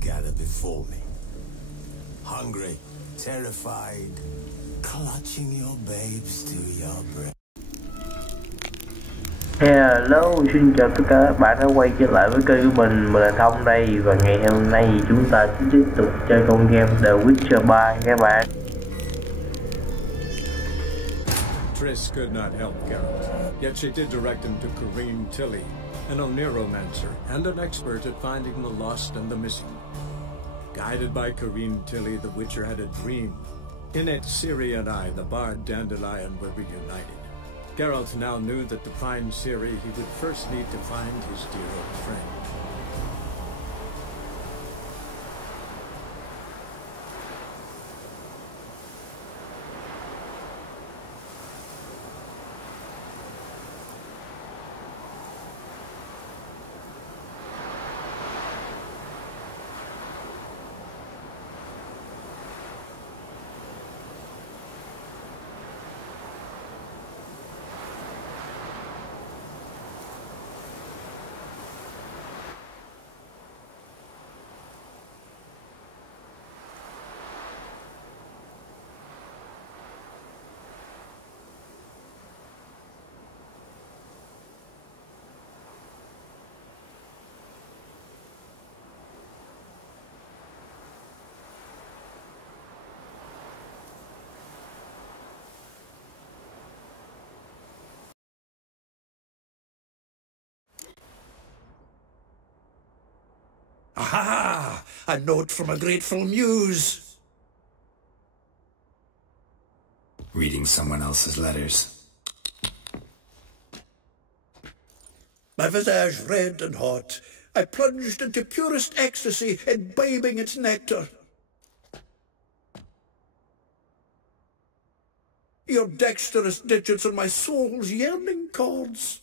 gather before me. Hungry, terrified, clutching your babes to your breast. Hello, xin chào tất cả các bạn đã quay trở lại với kênh của mình là Thông đây. Và ngày hôm nay chúng ta sẽ tiếp tục chơi con game The Witcher 3 các bạn. Triss could not help Geralt, yet she did direct him to Corrine Tilly, an Oneromancer and an expert at finding the lost and the missing. Guided by Corrine Tilly, the Witcher had a dream. In it, Ciri and I, the bard Dandelion, were reunited. Geralt now knew that to find Ciri, he would first need to find his dear old friend. Aha! A note from a grateful muse. Reading someone else's letters. My visage red and hot, I plunged into purest ecstasy, imbibing its nectar. Your dexterous digits on my soul's yearning chords.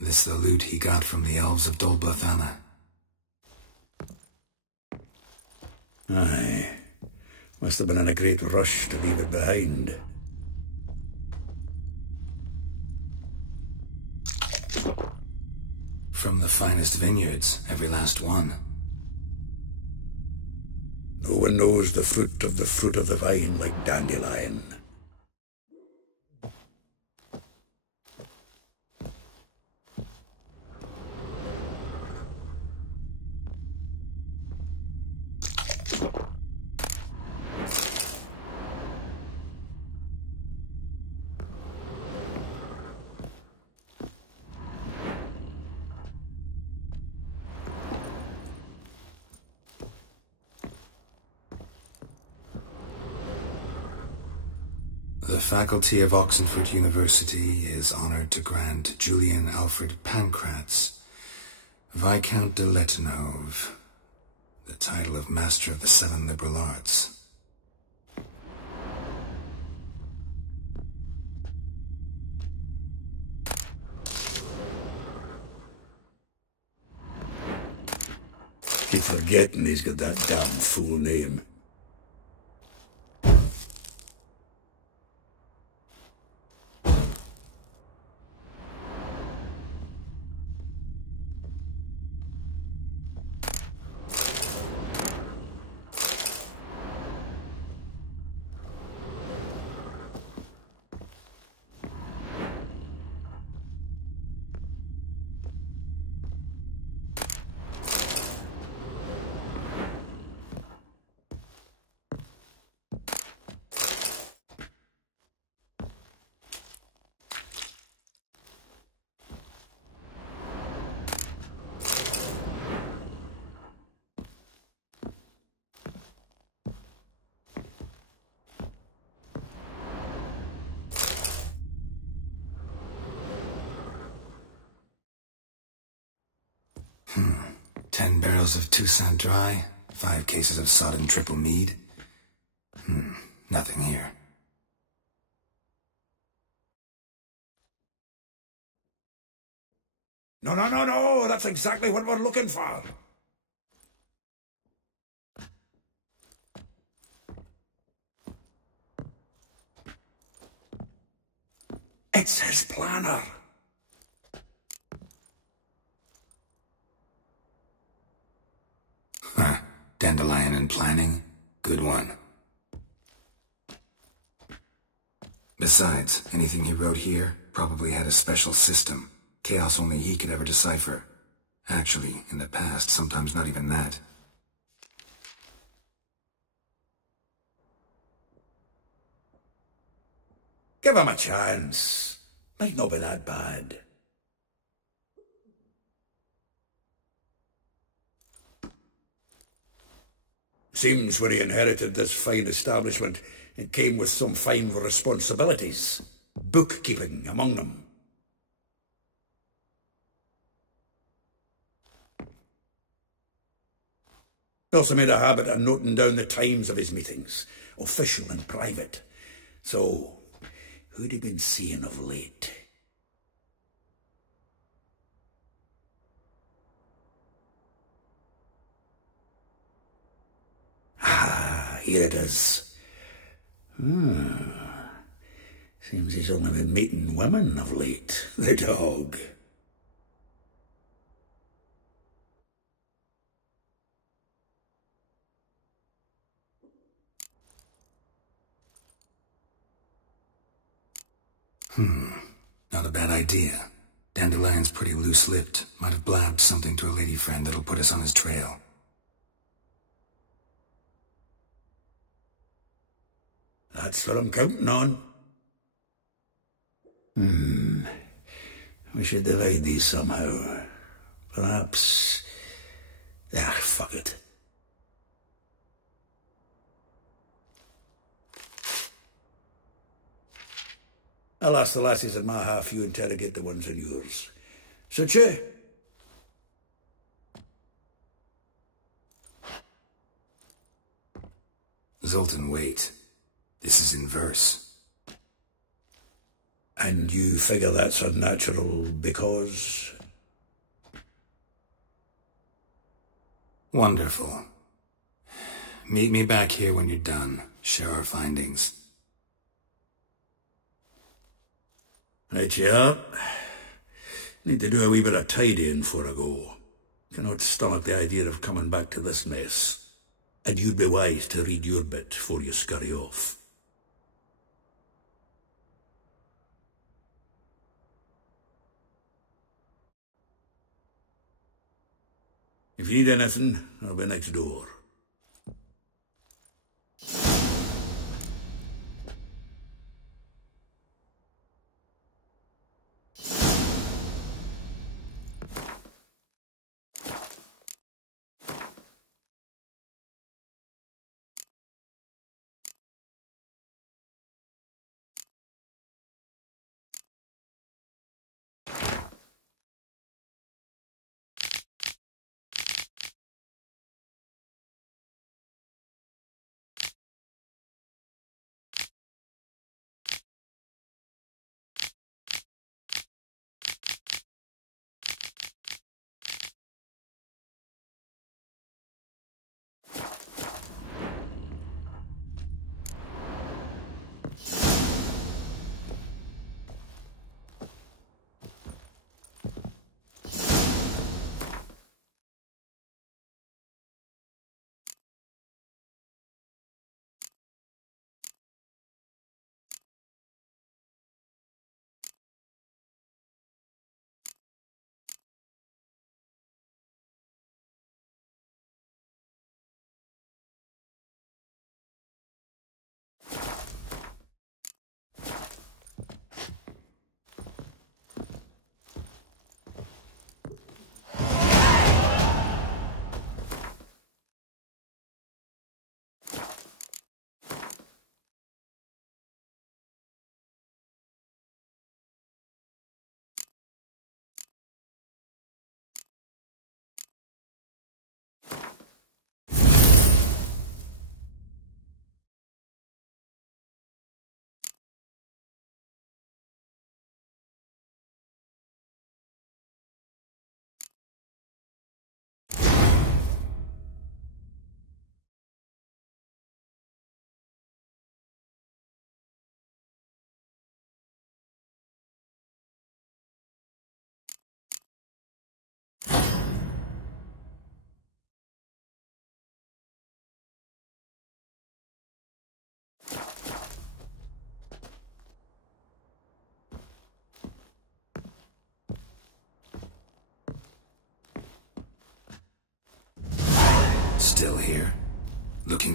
This the loot he got from the elves of Dol Blathanna. Aye. Must have been in a great rush to leave it behind. From the finest vineyards, every last one. No one knows the fruit of the vine like Dandelion. The faculty of Oxenford University is honored to grant Julian Alfred Pancratz, Viscount de Letonov, the title of Master of the Seven Liberal Arts. Keep forgetting he's got that damn full name. 10 barrels of Toussaint Dry, 5 cases of sodden triple mead. Nothing here. No, no, no, no! That's exactly what we're looking for! It's his planner! Dandelion and planning? Good one. Besides, anything he wrote here probably had a special system. Chaos only he could ever decipher. Actually, in the past, sometimes not even that. Give him a chance. Might not be that bad. Seems when he inherited this fine establishment, it came with some fine responsibilities. Bookkeeping among them. He also made a habit of noting down the times of his meetings, official and private. So, who'd he been seeing of late? Ah, here it is. Seems he's only been meeting women of late. The dog. Not a bad idea. Dandelion's pretty loose-lipped. Might have blabbed something to a lady friend that'll put us on his trail. That's what I'm counting on. We should divide these somehow. Perhaps... fuck it. I'll ask the lassies in my half, you interrogate the ones in yours. Suit you? Zoltan, wait. This is in verse. And you figure that's unnatural because... Wonderful. Meet me back here when you're done. Share our findings. Right you up. Need to do a wee bit of tidying before I go. Cannot stomach the idea of coming back to this mess. And you'd be wise to read your bit before you scurry off. If you need anything, I'll be next door.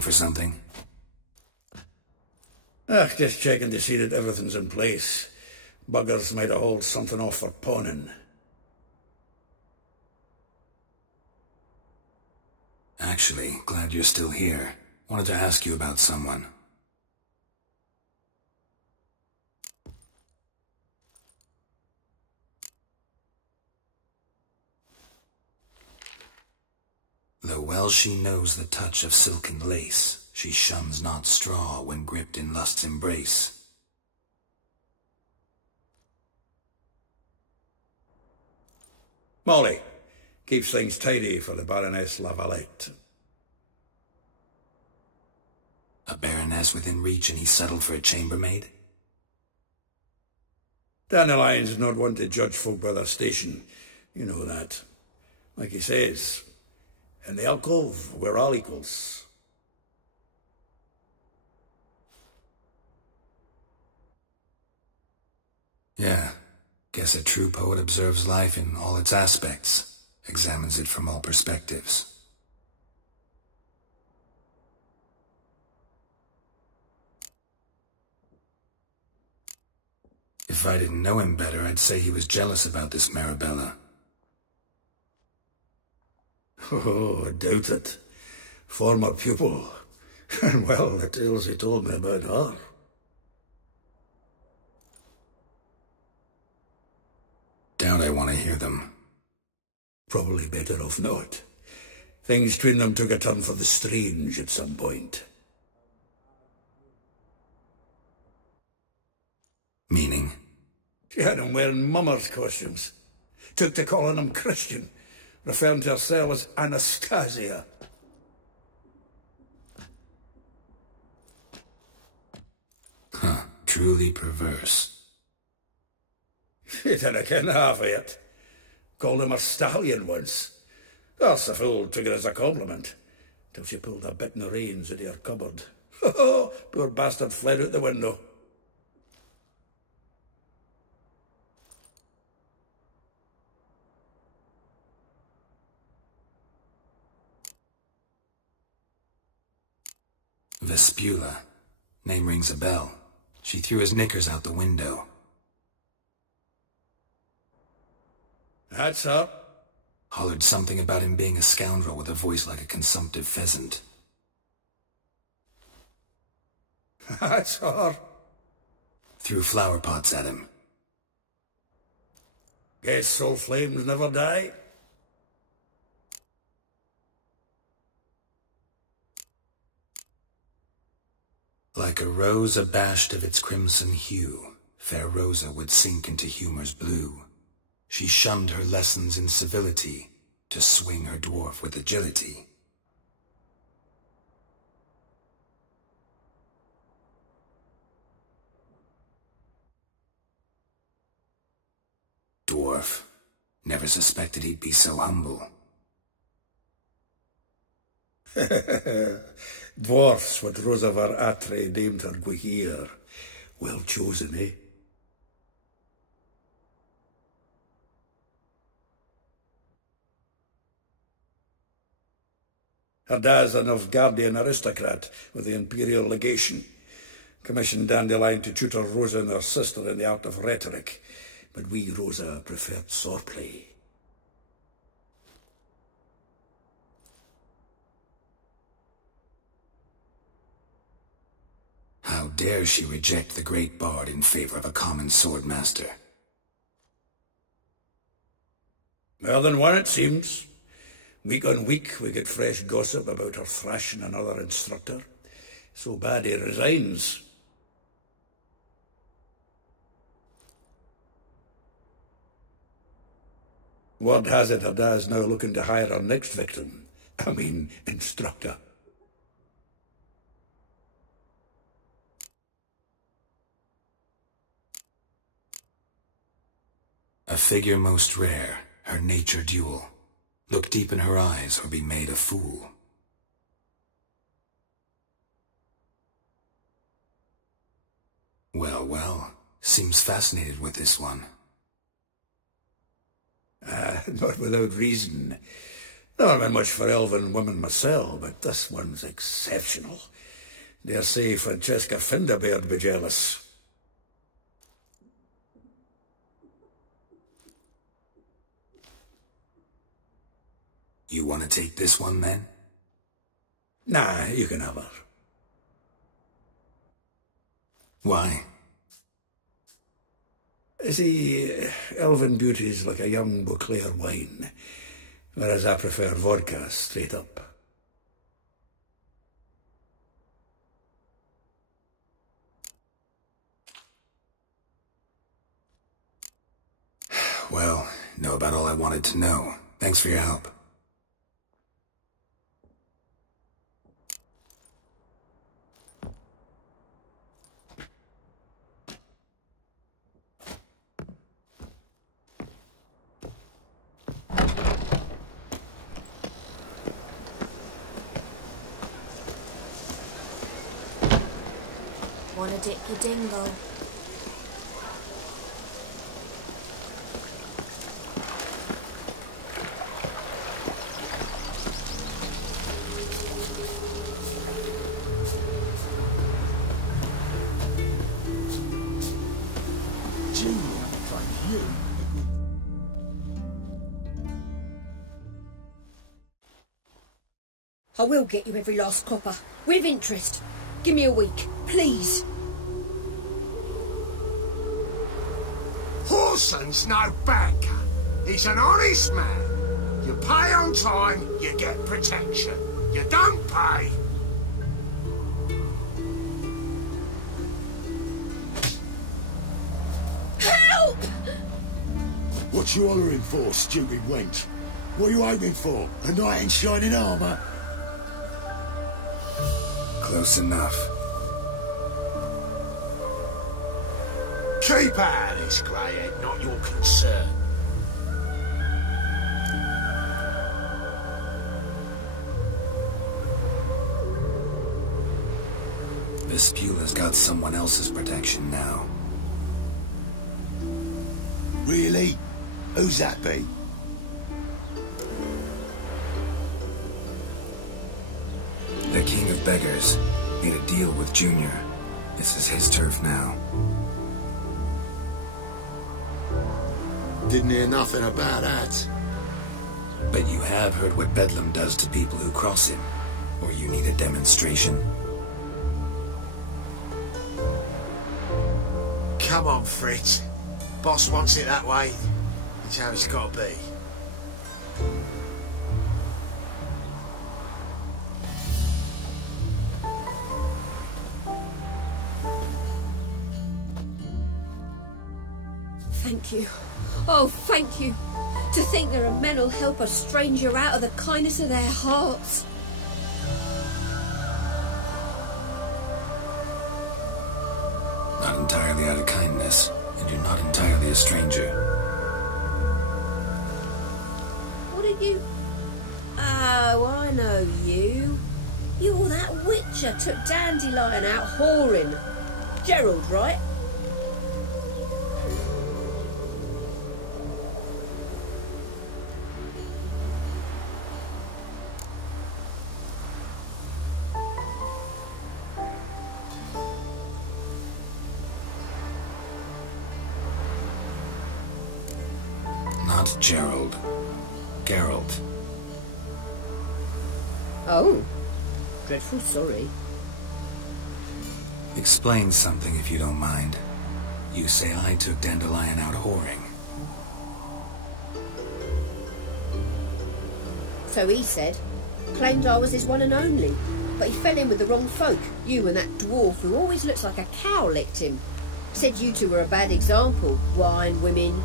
for something? Just checking to see that everything's in place. Buggers might have hauled something off for pawning. Actually, glad you're still here. Wanted to ask you about someone. Though well she knows the touch of silken lace, she shuns not straw when gripped in lust's embrace. Molly keeps things tidy for the Baroness Lavalette. A baroness within reach and he settled for a chambermaid? Dandelion's not one to judge folk by their station. You know that. Like he says, in the alcove, we're all equals. Yeah. Guess a true poet observes life in all its aspects, examines it from all perspectives. If I didn't know him better, I'd say he was jealous about this Marabella. Oh, I doubt it. Former pupil. And well, the tales he told me about her. Doubt I want to hear them. Probably better off not. Things between them took a turn for the strange at some point. Meaning? She had him wearing mummers' costumes. Took to calling him Christian, referring to herself as Anastasia. Huh, truly perverse. She didn't ken half of it. Called him a stallion once. That's the fool took it as a compliment, till she pulled a bit in the reins out of her cupboard. Poor bastard fled out the window. Vespula. Name rings a bell. She threw his knickers out the window. That's her. Hollered something about him being a scoundrel with a voice like a consumptive pheasant. That's her. Threw flower pots at him. Guess soul flames never die. Like a rose abashed of its crimson hue, fair Rosa would sink into humor's blue. She shunned her lessons in civility, to swing her dwarf with agility. Dwarf. Never suspected he'd be so humble. Dwarfs what Rosavar Atre named her Guihir. Well chosen, eh? Her dad's a Novgardian aristocrat with the Imperial Legation. Commissioned Dandelion to tutor Rosa and her sister in the art of rhetoric, but we Rosa preferred swordplay. How dare she reject the great bard in favor of a common swordmaster? More than one, it seems. Week on week, we get fresh gossip about her thrashing another instructor. So bad he resigns. Word has it her dad's now looking to hire her next victim. I mean, instructor. A figure most rare, her nature dual. Look deep in her eyes or be made a fool. Well, well, seems fascinated with this one. Not without reason. Never been much for elven women myself, but this one's exceptional. Dare say Francesca Finderbeard be jealous. You want to take this one, then? Nah, you can have her. Why? See, elven beauty's like a young Beauclair wine, whereas I prefer vodka straight up. Well, know about all I wanted to know. Thanks for your help. Wanna dip your dingle? I will get you every last copper, with interest. Give me a week, please. Whoreson's no banker. He's an honest man. You pay on time, you get protection. You don't pay. Help! What you hollering for, stupid wench? What are you aiming for? A knight in shining armour? Close enough. Keep out of this, greyhead, not your concern. This Spula's got someone else's protection now. Really? Who's that be? The King of Beggars made a deal with Junior. This is his turf now. Didn't hear nothing about that. But you have heard what Bedlam does to people who cross him. Or you need a demonstration? Come on, Fritz. Boss wants it that way. It's how it's got to be. Thank you. Oh, thank you. To think there are men who'll help a stranger out of the kindness of their hearts. Not entirely out of kindness, and you're not entirely a stranger. What did you... Oh, I know you. You're that witcher took Dandelion out whoring. Gerald, right? Not Gerald. Geralt. Oh. Dreadful sorry. Explain something if you don't mind. You say I took Dandelion out whoring. So he said. Claimed I was his one and only. But he fell in with the wrong folk. You and that dwarf who always looks like a cow licked him. Said you two were a bad example. Wine, women.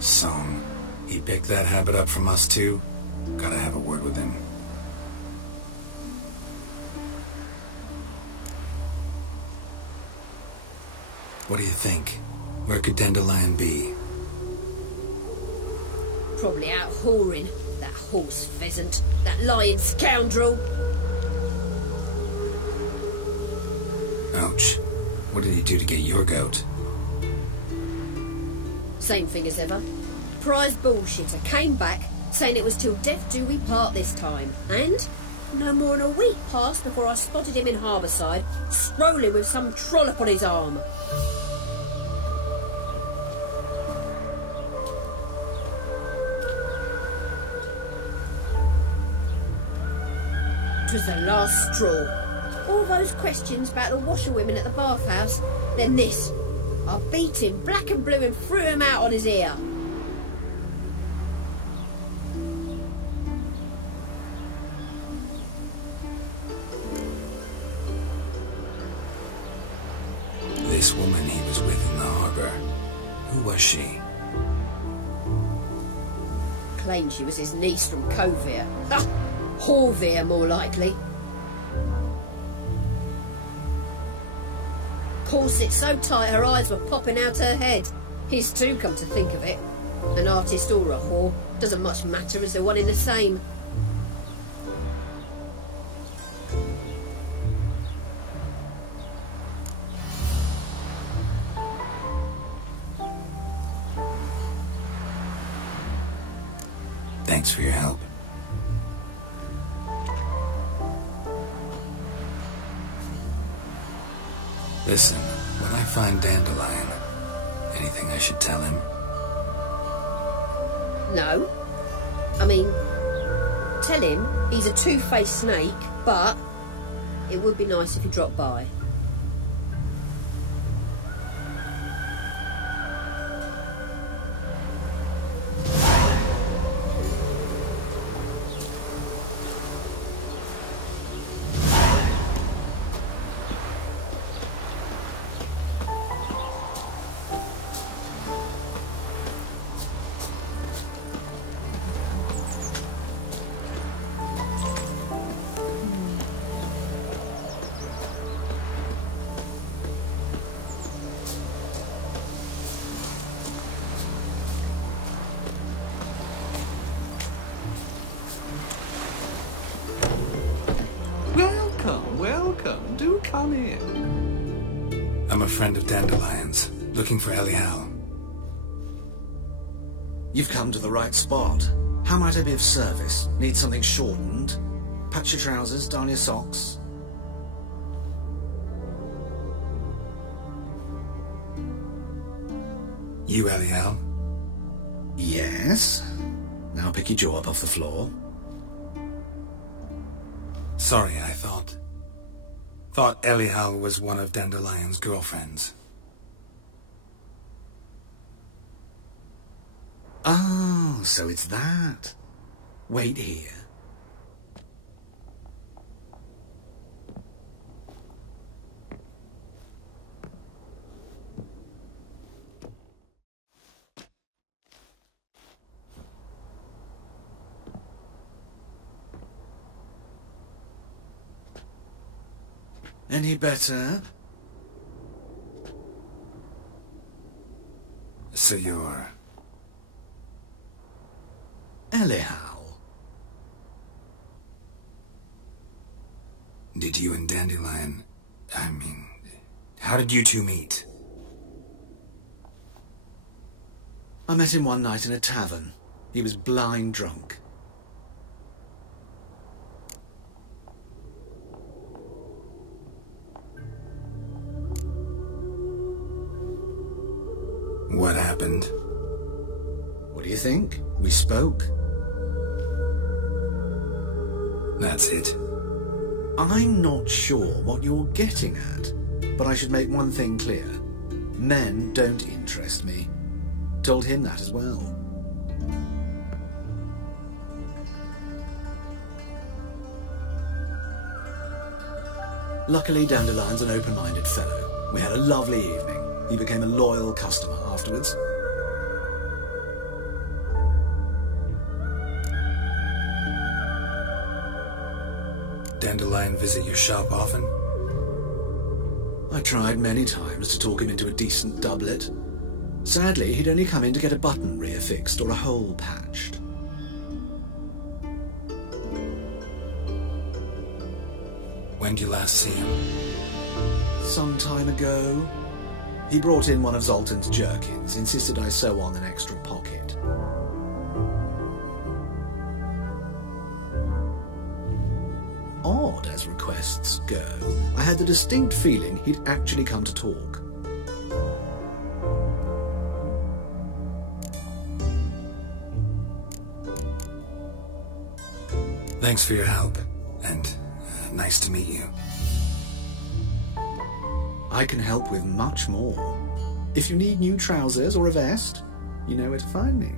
Song. He picked that habit up from us too? Gotta have a word with him. What do you think? Where could Dandelion be? Probably out whoring. That horse pheasant. That lying scoundrel. Ouch. What did he do to get your goat? Same thing as ever. Prize bullshitter came back, saying it was till death do we part this time. And no more than a week passed before I spotted him in Harbourside, strolling with some trollop on his arm. It was the last straw. All those questions about the washerwomen at the bathhouse, then this. I beat him black and blue and threw him out on his ear. This woman he was with in the harbour, who was she? Claimed she was his niece from Kovir. Ha! Horvir, more likely. Corset so tight her eyes were popping out her head. His too, come to think of it. An artist or a whore, doesn't much matter as they're one in the same. Thanks for your help. Listen, when I find Dandelion, anything I should tell him? No. I mean, tell him he's a two-faced snake, but it would be nice if he dropped by. Welcome. Do come in. I'm a friend of Dandelion's, looking for Elial. You've come to the right spot. How might I be of service? Need something shortened? Patch your trousers, darn your socks. You, Elial? Yes. Now pick your jaw up off the floor. Sorry, I thought Elial was one of Dandelion's girlfriends. Oh, so it's that. Wait here. Any better? So you're... Elial. Did you and Dandelion... how did you two meet? I met him one night in a tavern. He was blind drunk. What happened? What do you think? We spoke. That's it. I'm not sure what you're getting at, but I should make one thing clear. Men don't interest me. Told him that as well. Luckily, Dandelion's an open-minded fellow. We had a lovely evening. He became a loyal customer afterwards. Dandelion visit your shop often? I tried many times to talk him into a decent doublet. Sadly, he'd only come in to get a button reaffixed or a hole patched. When did you last see him? some time ago. He brought in one of Zoltan's jerkins, insisted I sew on an extra pocket. Odd as requests go, I had the distinct feeling he'd actually come to talk. Thanks for your help, and nice to meet you. I can help with much more. If you need new trousers or a vest, you know where to find me.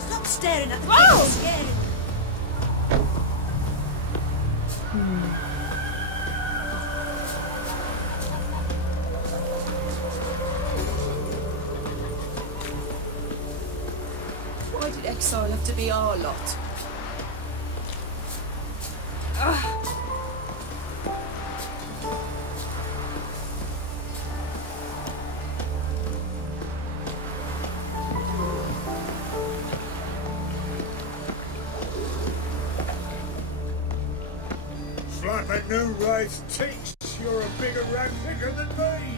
Stop staring at the camera, it's scary. Why did exile have to be our lot? It's like that new race thinks you're a bigger rat picker than me.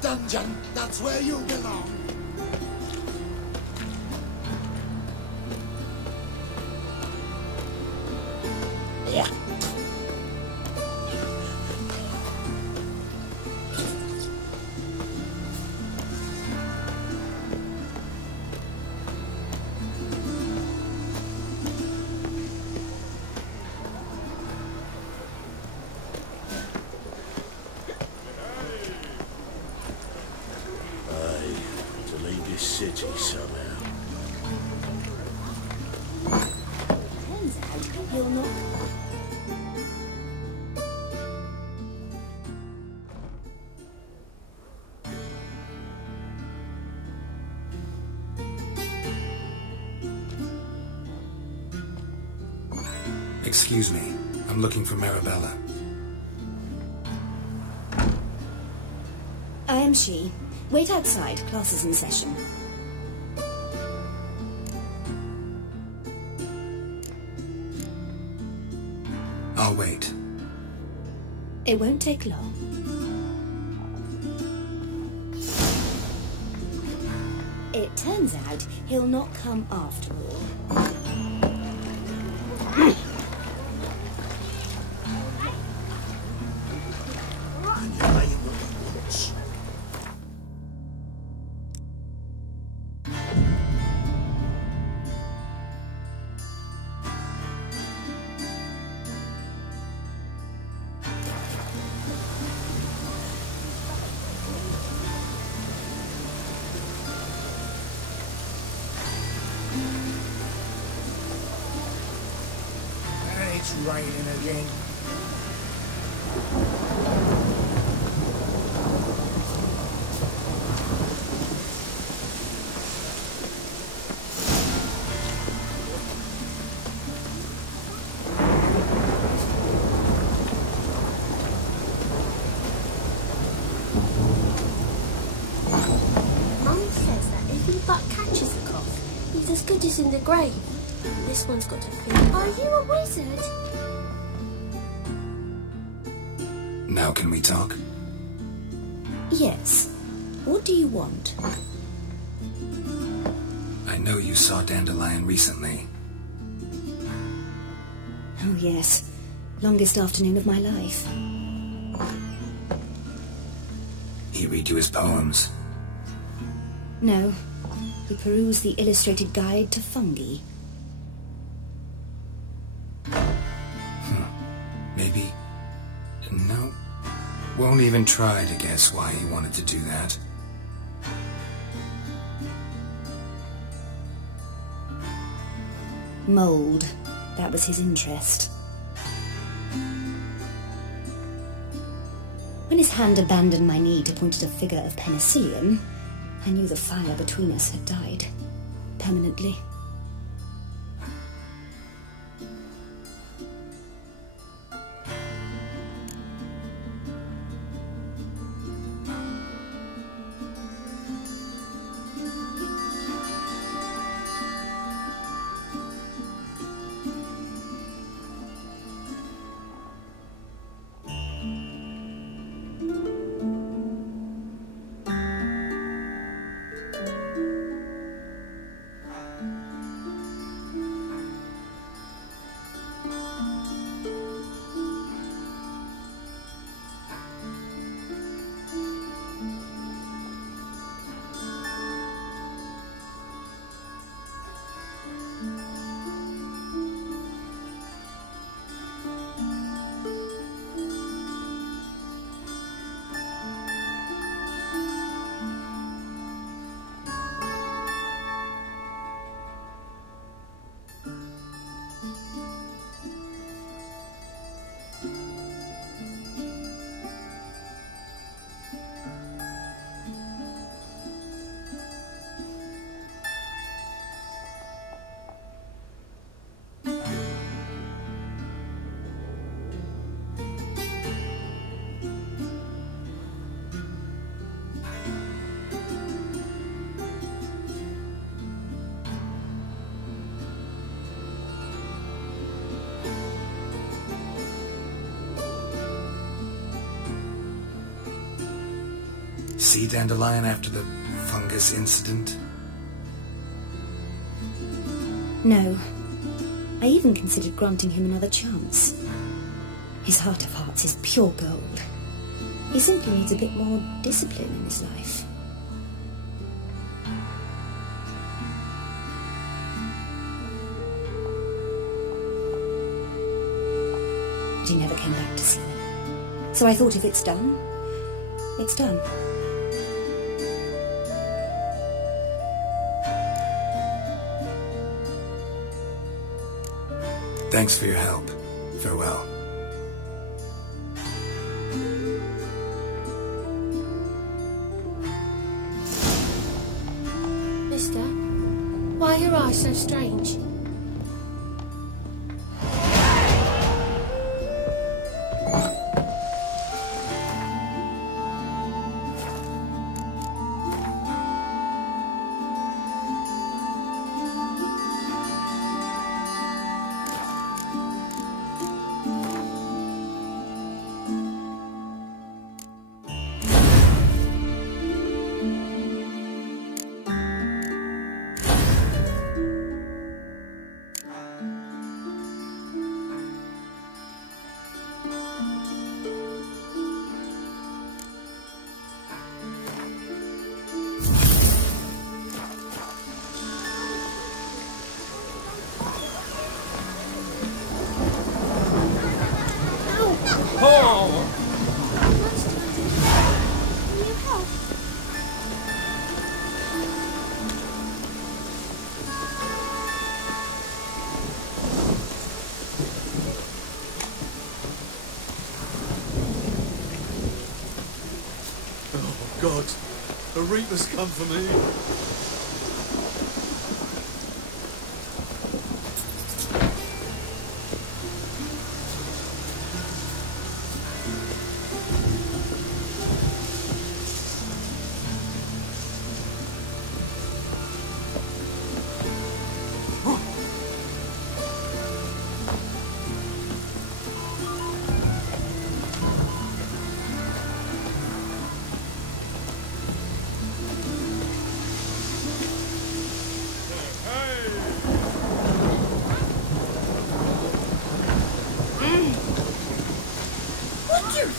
Dungeon, that's where you belong. Yeah. City somehow. Turns out you're not. Excuse me, I'm looking for Marabella. I am she. Wait outside, class is in session. I'll wait. It won't take long. It turns out he'll not come after all. It's raining again. Mum says that if your butt catches a cough, he's as good as in the grave. This one's got a fever. Are you a wizard? Now can we talk? Yes. What do you want? I know you saw Dandelion recently. Oh, yes. Longest afternoon of my life. He read you his poems. No. We peruse the illustrated guide to fungi. Maybe... No. Won't even try to guess why he wanted to do that. Mould. That was his interest. When his hand abandoned my knee to point at a figure of penicillium, I knew the fire between us had died. Permanently. See Dandelion after the fungus incident? No. I even considered granting him another chance. His heart of hearts is pure gold. He simply needs a bit more discipline in his life. But he never came back to see me. So I thought if it's done, it's done. Thanks for your help. Farewell. Mister, why are your eyes so strange? God, the Reaper's come for me.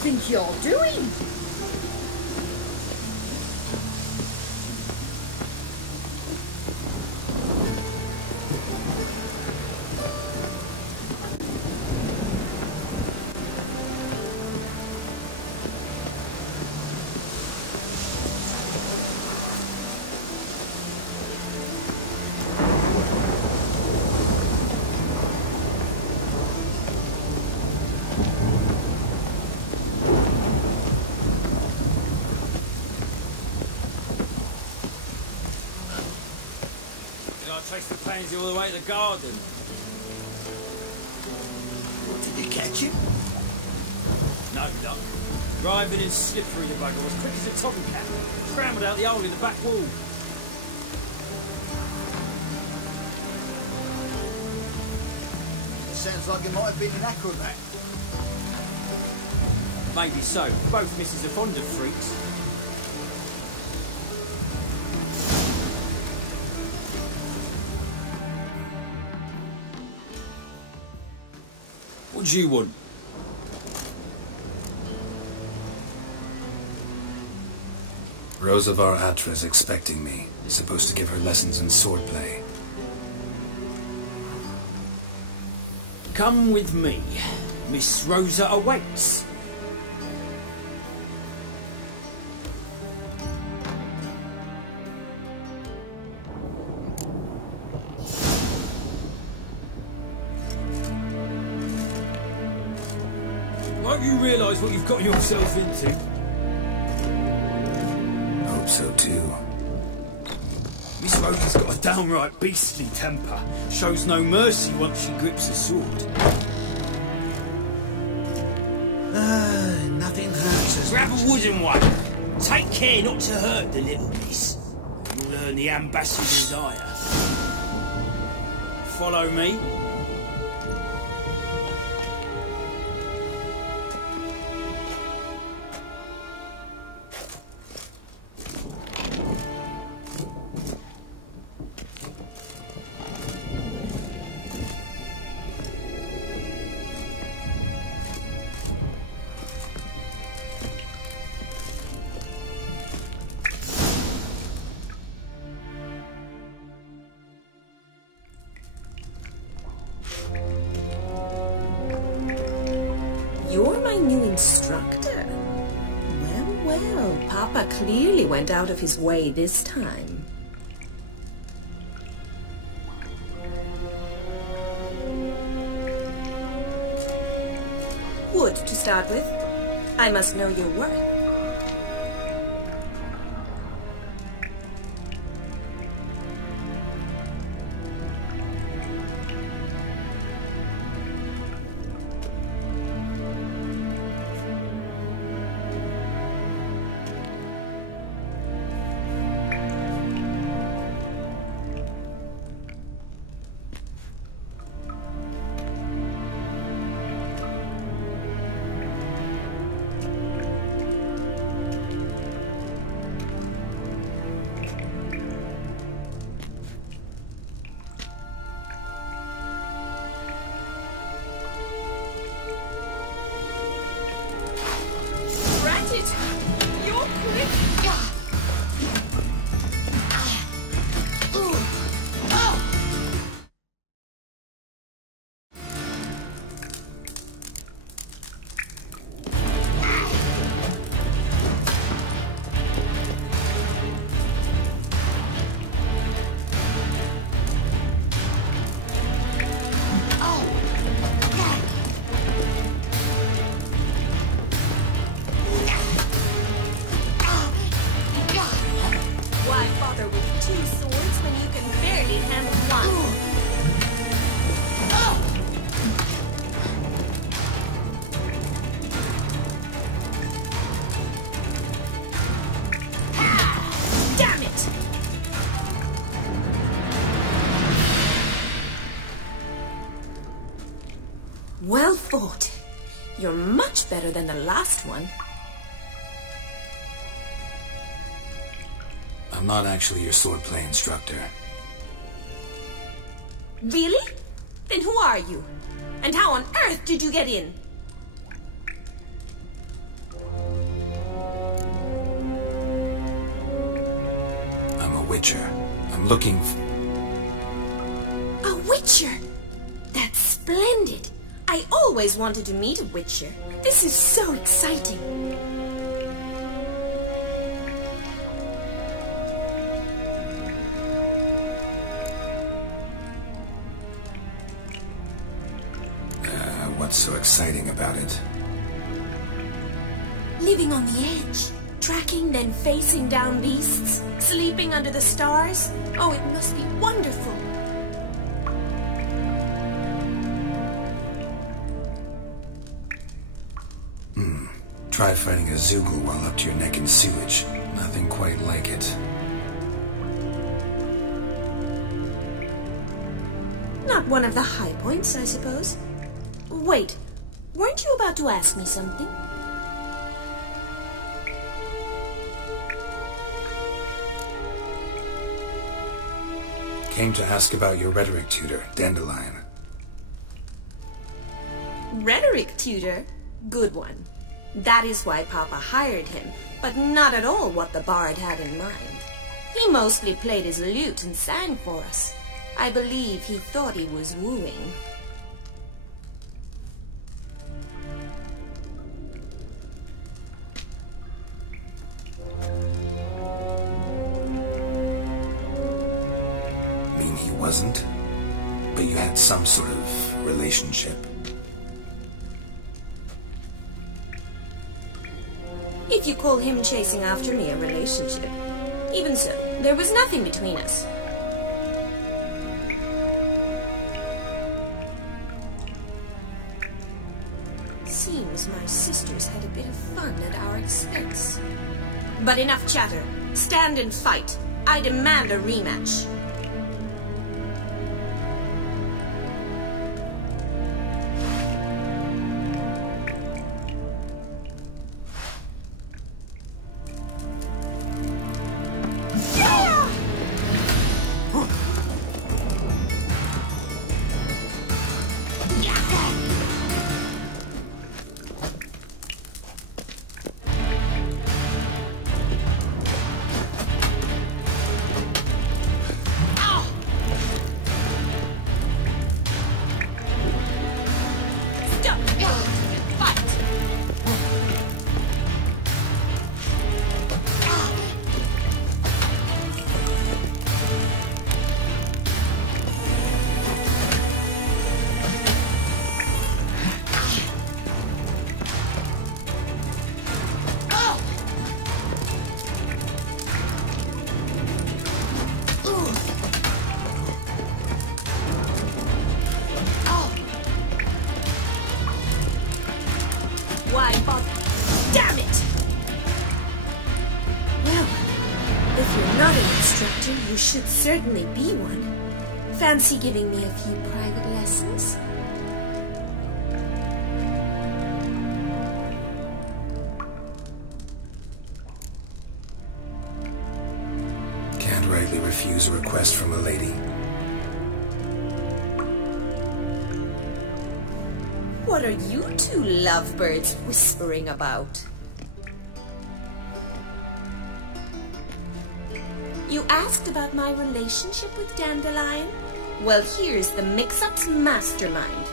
Think you're doing? Chase the pansy all the way to the garden. What, did you catch him? No luck. Driving and slippery the bugger was quick as a tomcat. Scrambled out the hole in the back wall. Sounds like it might have been an acrobat. Maybe so. Both misses are fond of freaks. What do you want? Rosavar Atra's expecting me. Supposed to give her lessons in swordplay. Come with me. Miss Rosa awaits. Won't you realise what you've got yourself into? Hope so too. Miss Rosa's got a downright beastly temper. Shows no mercy once she grips a sword. Nothing hurts us. Grab a wooden one. Take care not to hurt the little miss. You'll earn the ambassador's ire. Follow me. You're my new instructor. Well, well, Papa clearly went out of his way this time. Wood to start with. I must know your worth. Well fought. You're much better than the last one. I'm not actually your swordplay instructor. Really? Then who are you? And how on earth did you get in? I'm a witcher. I'm looking A witcher? That's splendid. I always wanted to meet a witcher. This is so exciting. What's so exciting about it? Living on the edge. Tracking, then facing down beasts. Sleeping under the stars. Oh, it must be wonderful. Try fighting a Zoogle while up to your neck in sewage. Nothing quite like it. Not one of the high points, I suppose. Wait, weren't you about to ask me something? Came to ask about your rhetoric tutor, Dandelion. Rhetoric tutor? Good one. That is why Papa hired him, but not at all what the bard had in mind. He mostly played his lute and sang for us. I believe he thought he was wooing. Mean he wasn't? But you had some sort of relationship. If you call him chasing after me a relationship. Even so, there was nothing between us. Seems my sisters had a bit of fun at our expense. But enough chatter. Stand and fight. I demand a rematch. Should certainly be one. Fancy giving me a few private lessons? Can't rightly refuse a request from a lady. What are you two lovebirds whispering about? You asked about my relationship with Dandelion? Well, here's the mix-up's mastermind.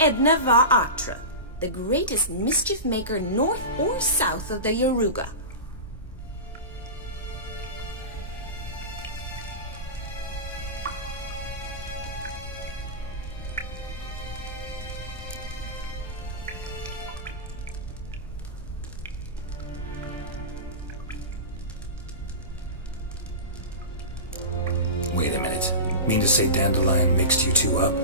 Edna var Atra, the greatest mischief maker north or south of the Yaruga. Wait a minute. Mean to say Dandelion mixed you two up?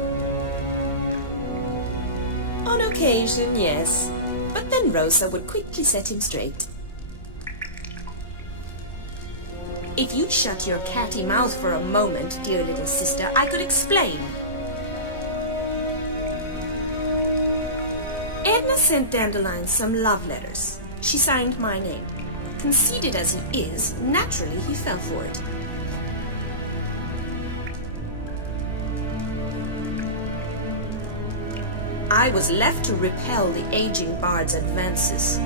On occasion, yes. But then Rosa would quickly set him straight. If you'd shut your catty mouth for a moment, dear little sister, I could explain. Edna sent Dandelion some love letters. She signed my name. Conceited as he is, naturally he fell for it. I was left to repel the aging bard's advances.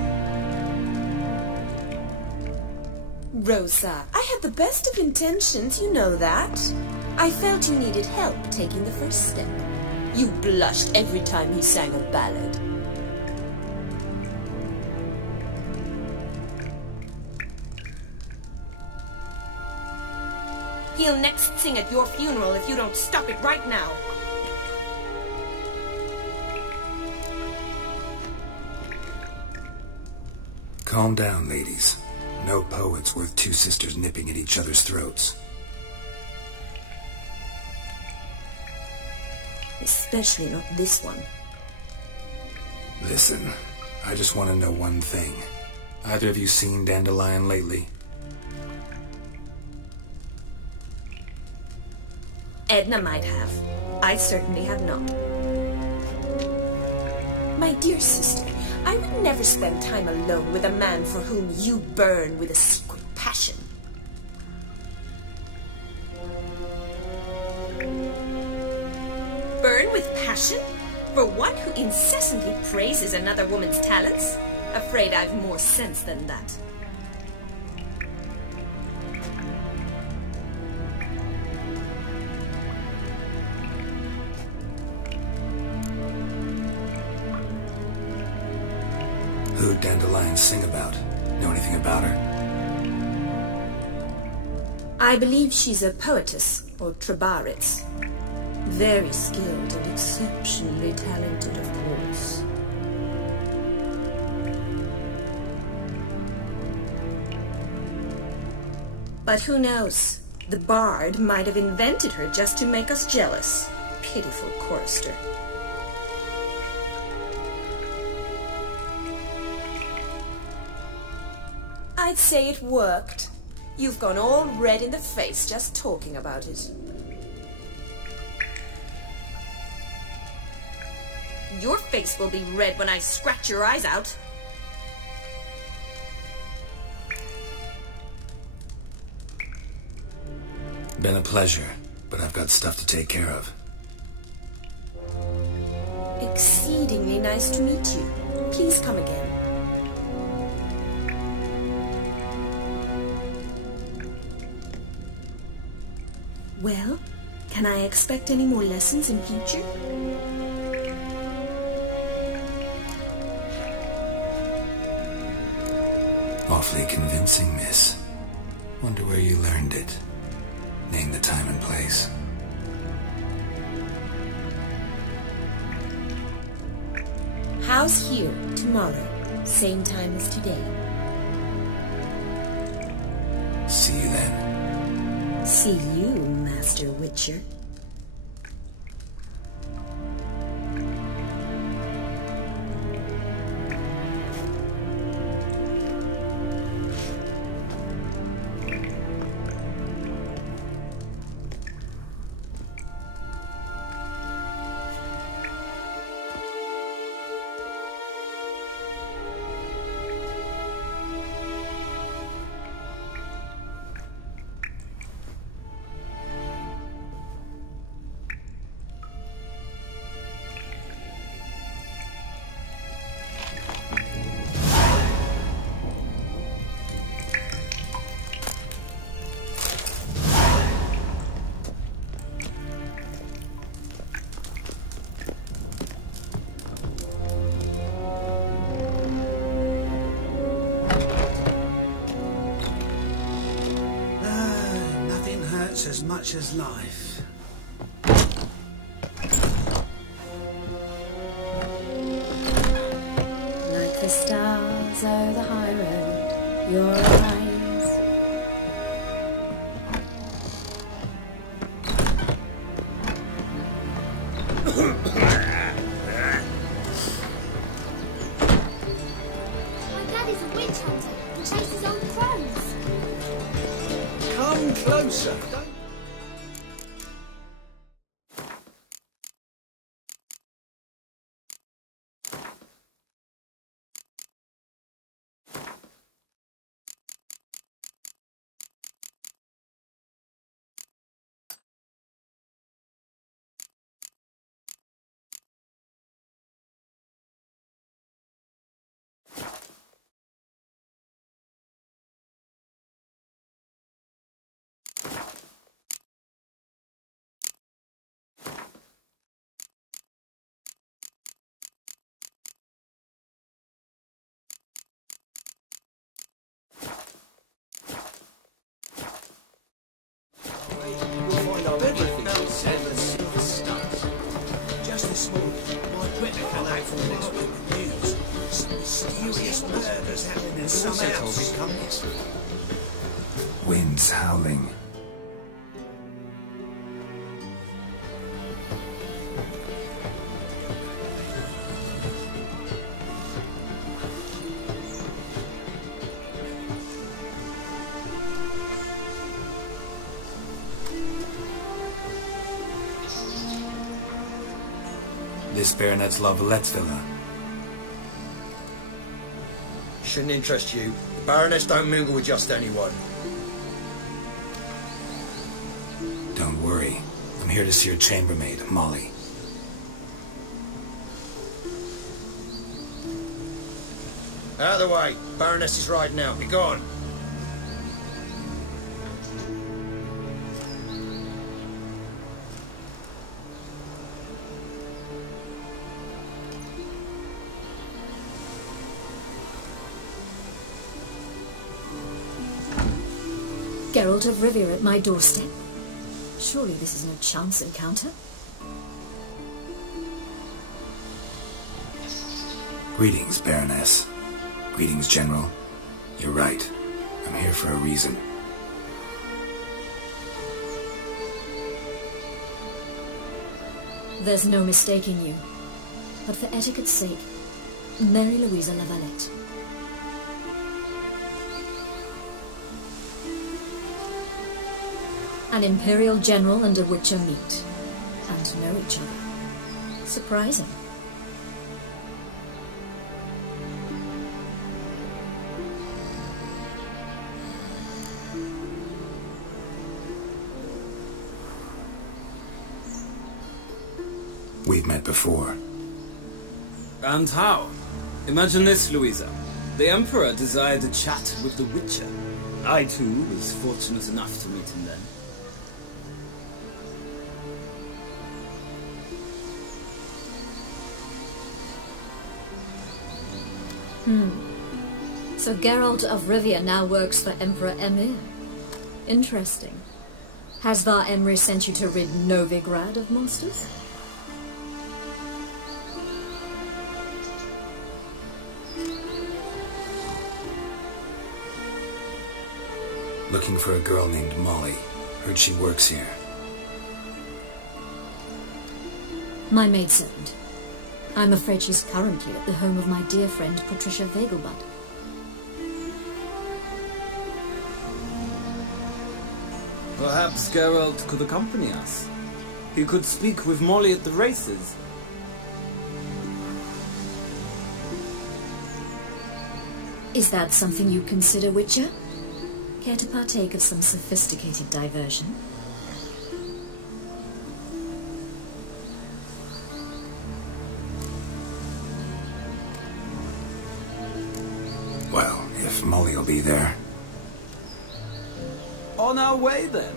Rosa, I had the best of intentions, you know that. I felt you needed help taking the first step. You blushed every time he sang a ballad. He'll next sing at your funeral if you don't stop it right now. Calm down, ladies. No poet's worth two sisters nipping at each other's throats. Especially not this one. Listen, I just want to know one thing. Either of you seen Dandelion lately? Edna might have. I certainly have not. My dear sister, I would never spend time alone with a man for whom you burn with a secret passion. Burn with passion? For one who incessantly praises another woman's talents? Afraid I've more sense than that. Who'd Dandelion sing about? Know anything about her? I believe she's a poetess, or trabaritz. Very skilled and exceptionally talented, of course. But who knows? The bard might have invented her just to make us jealous. Pitiful chorister. I'd say it worked. You've gone all red in the face just talking about it. Your face will be red when I scratch your eyes out. Been a pleasure, but I've got stuff to take care of. Exceedingly nice to meet you. Please come again. Well, can I expect any more lessons in future? Awfully convincing, miss. Wonder where you learned it. Name the time and place. House here, tomorrow. Same time as today. See you then. See you, Master Witcher. As much as life. Like the stars o'er the high road, your eyes. My daddy's a witch hunter and chases old crows. Come closer. Just this morning, my Twitter came out from the next week with news. Some mysterious murders happening in some house. Winds howling. This baronet's Lavallette's villa. Shouldn't interest you. The Baroness don't mingle with just anyone. Don't worry. I'm here to see your chambermaid, Molly. Out of the way. Baroness is riding out. Be gone. Geralt of Rivia at my doorstep. Surely this is no chance encounter. Greetings, Baroness. Greetings, General. You're right. I'm here for a reason. There's no mistaking you. But for etiquette's sake, Mary Louisa Lavalette. An Imperial General and a Witcher meet, and know each other. Surprising. We've met before. And how? Imagine this, Louisa. The Emperor desired a chat with the Witcher. I, too, was fortunate enough to meet him then. So Geralt of Rivia now works for Emperor Emir. Interesting. Has Var Emry sent you to rid Novigrad of monsters? Looking for a girl named Molly. Heard she works here. My maidservant. I'm afraid she's currently at the home of my dear friend Patricia Vegelbud. Perhaps Geralt could accompany us. He could speak with Molly at the races. Is that something you consider, Witcher? Care to partake of some sophisticated diversion? Well, if Molly will be there. On our way, then.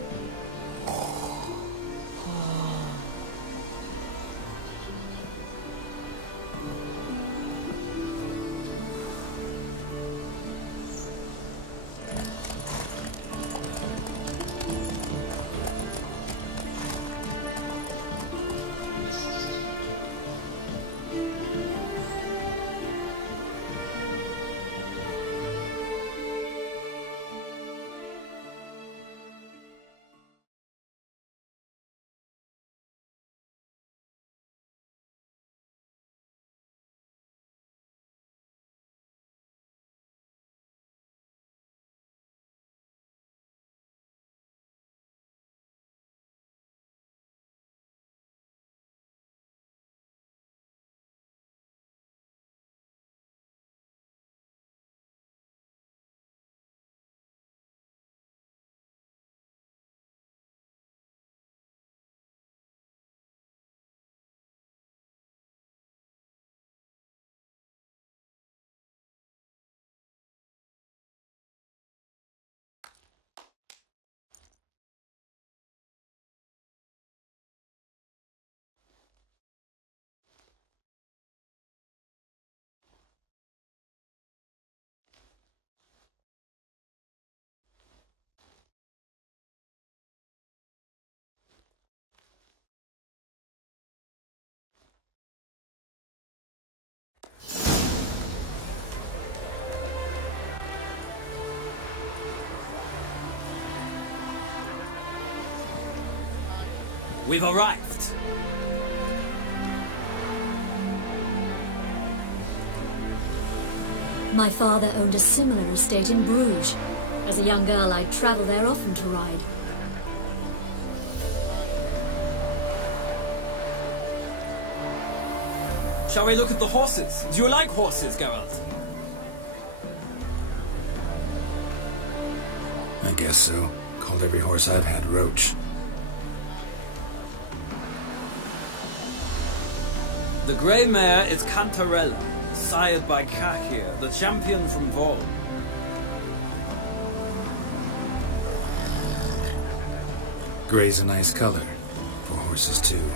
We've arrived. My father owned a similar estate in Bruges. As a young girl, I'd travel there often to ride. Shall we look at the horses? Do you like horses, Geralt? I guess so. Called every horse I've had Roach. The grey mare is Cantarella, sired by Kakir, the champion from Vol. Grey's a nice color. For horses, too.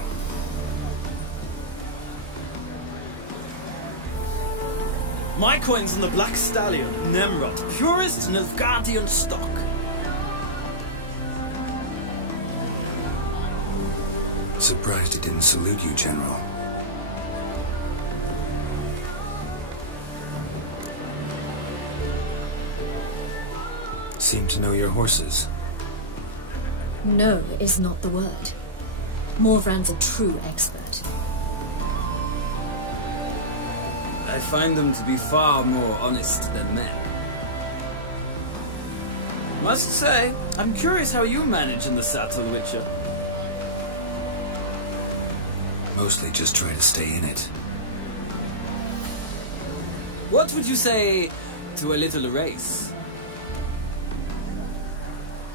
My coin's on the Black Stallion, Nemrod, purest Nilfgaardian stock. Surprised it didn't salute you, General. Seem to know your horses. No is not the word. Morvran's a true expert. I find them to be far more honest than men. Must say, I'm curious how you manage in the saddle, Witcher. Mostly just try to stay in it. What would you say to a little race?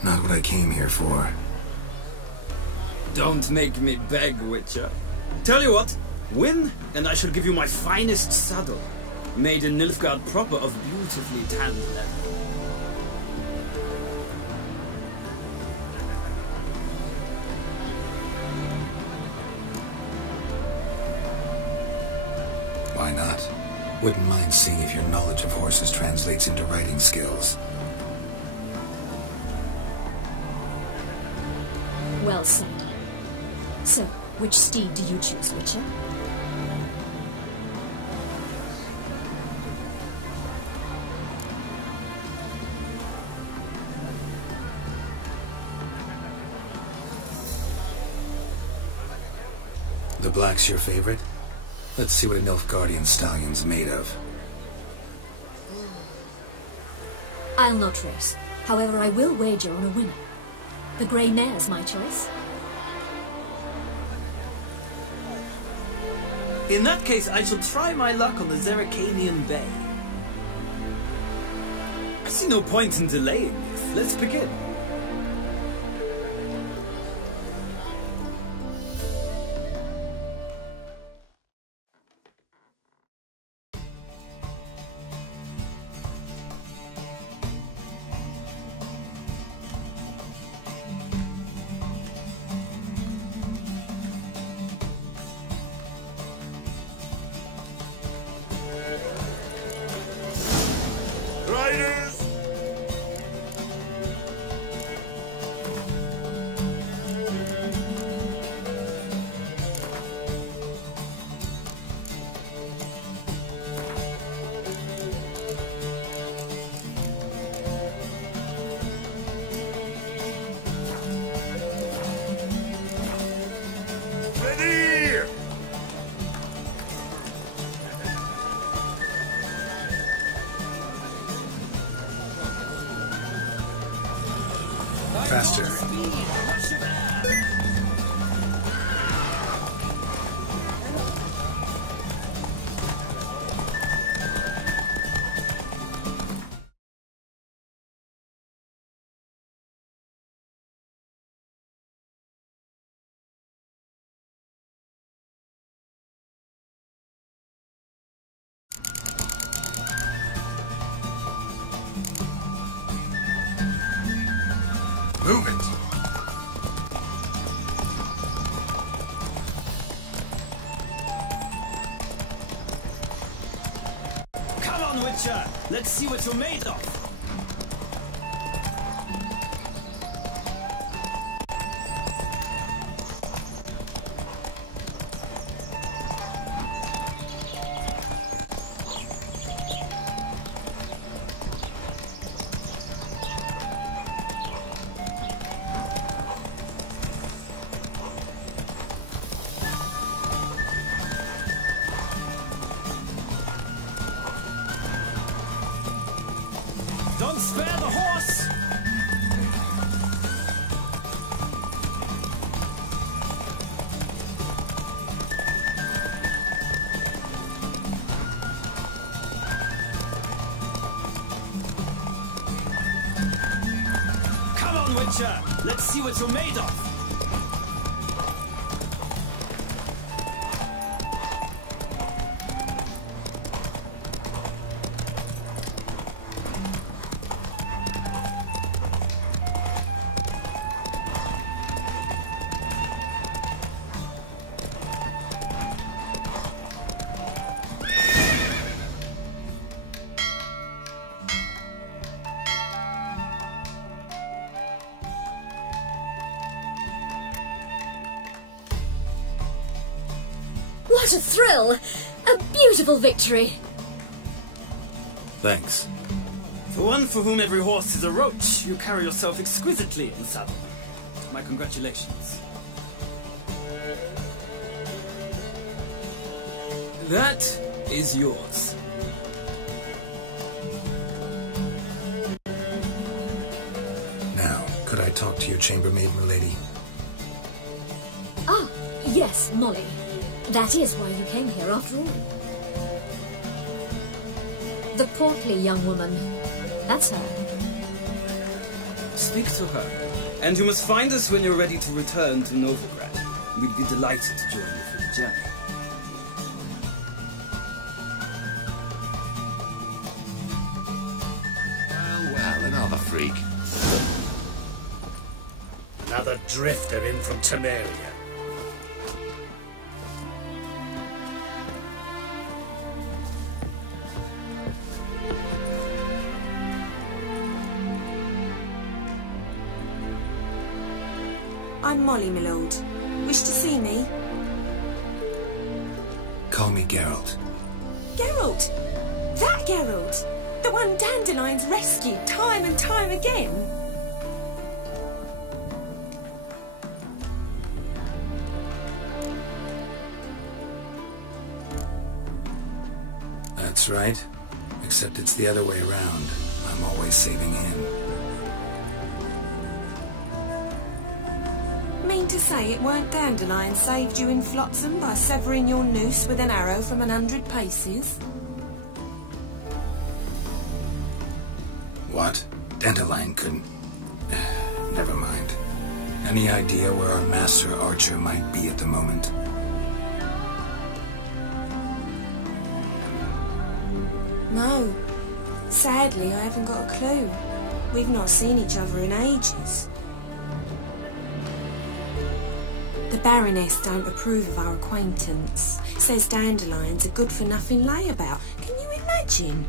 Not what I came here for. Don't make me beg, Witcher. Tell you what, win, and I shall give you my finest saddle, made in Nilfgaard proper of beautifully tanned leather. Why not? Wouldn't mind seeing if your knowledge of horses translates into riding skills. Well said. So, which steed do you choose, Witcher? The black's your favorite? Let's see what a Nilfgaardian stallion's made of. I'll not race. However, I will wager on a winner. The grey mare's my choice. In that case, I shall try my luck on the Zerrikanian Bay. I see no point in delaying this. Let's begin. Faster. Move it! Come on, Witcher! Let's see what you're made of! on, Witcher! Let's see what you're made of! What a thrill! A beautiful victory! Thanks. For one for whom every horse is a roach, you carry yourself exquisitely in saddle. My congratulations. That is yours. Now, could I talk to your chambermaid, milady? Ah, yes, Molly. That is why you came here after all. The portly young woman. That's her. Speak to her. And you must find us when you're ready to return to Novigrad. We'd be delighted to join you for the journey. Well, another freak. Another drifter in from Temeria. I'm Molly, my lord. Wish to see me? Call me Geralt. Geralt! That Geralt! The one Dandelion's rescued time and time again! That's right. Except it's the other way around. I'm always saving him. Mean to say it weren't Dandelion saved you in Flotsam by severing your noose with an arrow from 100 paces? What? Dandelion couldn't... Never mind. Any idea where our master archer might be at the moment? No. Sadly, I haven't got a clue. We've not seen each other in ages. The Baroness don't approve of our acquaintance. Says Dandelion's a good-for-nothing layabout. Can you imagine?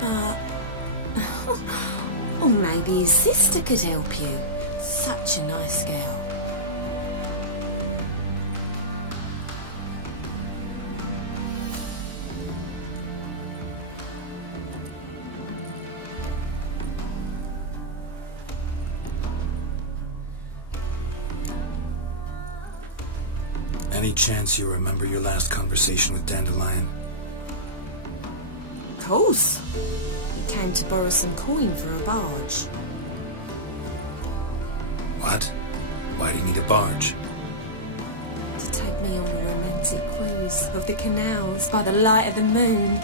But... or maybe his sister could help you. Such a nice girl. Any chance you remember your last conversation with Dandelion? Of course. He came to borrow some coin for a barge. What? Why do you need a barge? To take me on a romantic cruise of the canals by the light of the moon.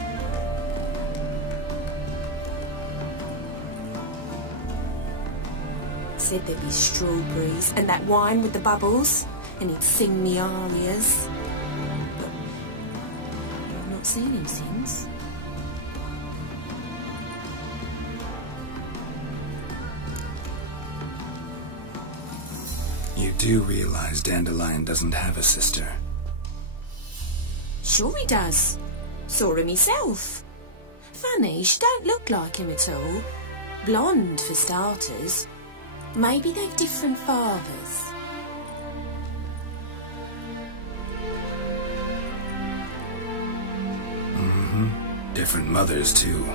Said there'd be strawberries and that wine with the bubbles. And he'd sing me arias. But I've not seen him since. You do realize Dandelion doesn't have a sister? Sure he does. Saw him himself. Funny, she don't look like him at all. Blonde, for starters. Maybe they've different fathers. Different mothers, too.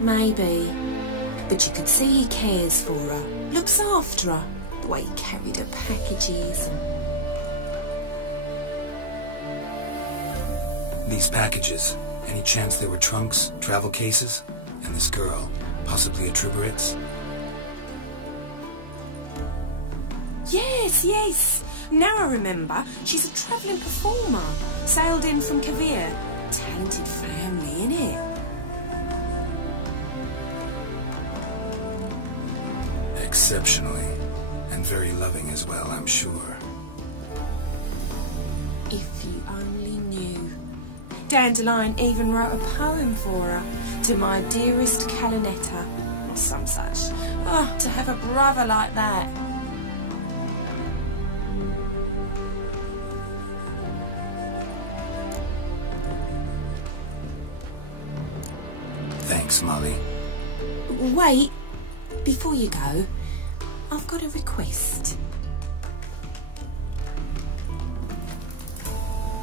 Maybe. But you could see he cares for her. Looks after her. The way he carried her packages and... These packages, any chance they were trunks, travel cases? And this girl, possibly a Truberitz? Yes, yes. Now I remember, she's a travelling performer. Sailed in from Kavir. Talented family, innit? Exceptionally. And very loving as well, I'm sure. If you only knew. Dandelion even wrote a poem for her. To my dearest Calinetta. Or some such. Oh, to have a brother like that. Thanks, Molly. Wait. Before you go, I've got a request.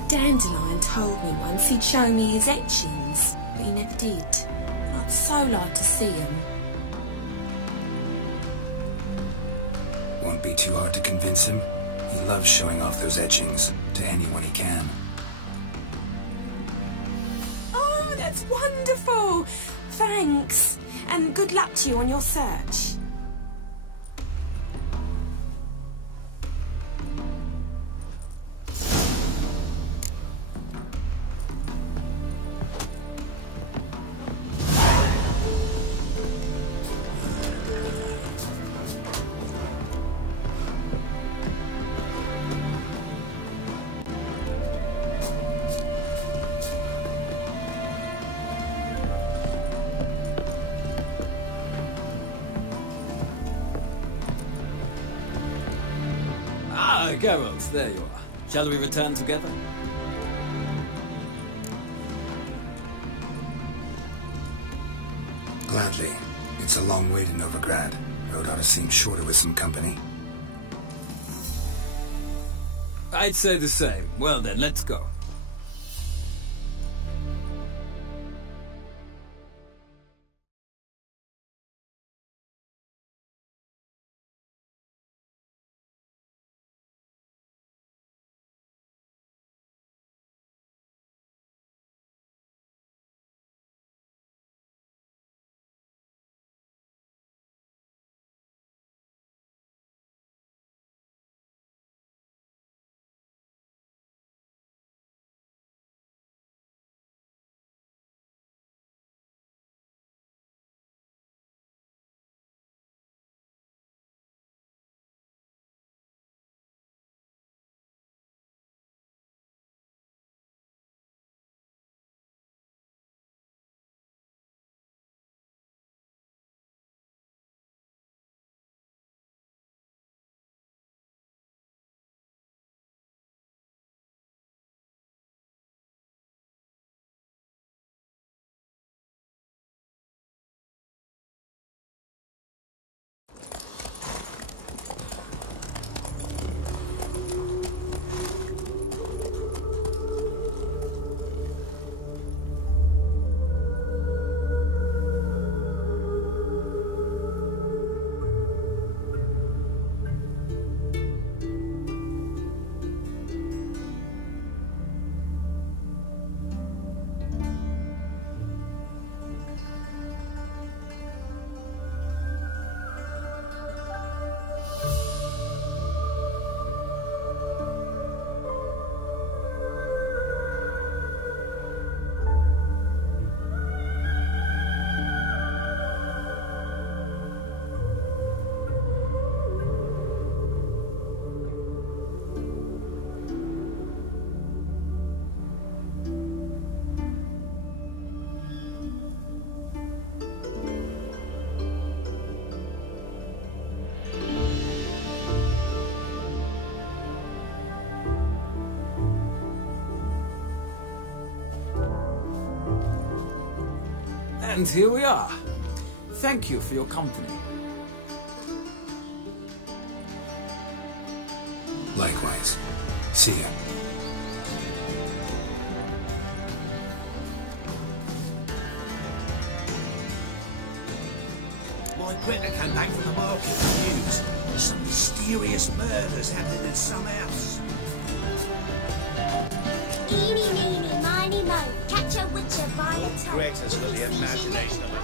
Dandelion told me once he'd show me his etchings, but he never did. I'd so like to see them. Won't be too hard to convince him. He loves showing off those etchings to anyone he can. Oh, that's wonderful! Thanks, and good luck to you on your search. Geralt, there you are. Shall we return together? Gladly. It's a long way to Novigrad. Road ought to seem shorter with some company. I'd say the same. Well then, let's go. And here we are. Thank you for your company. Likewise. See ya. My printer came back from the market with news. Some mysterious murders happening in some house. Eeny, meeny, miny, mo. Catch a witcher by the toe. Greg has got the imagination of it.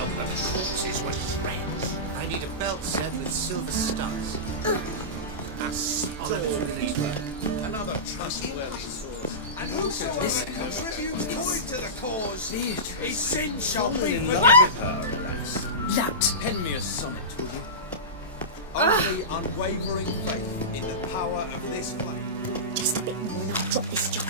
some of the corpses were friends. I need a belt set with silver studs. A story, another trustworthy source. And whosoever contributes coin to the cause, his sin shall be forgiven. That! Pen me a sonnet, will you? Only unwavering faith in the power of this flame. Just a bit more and I'll drop this job.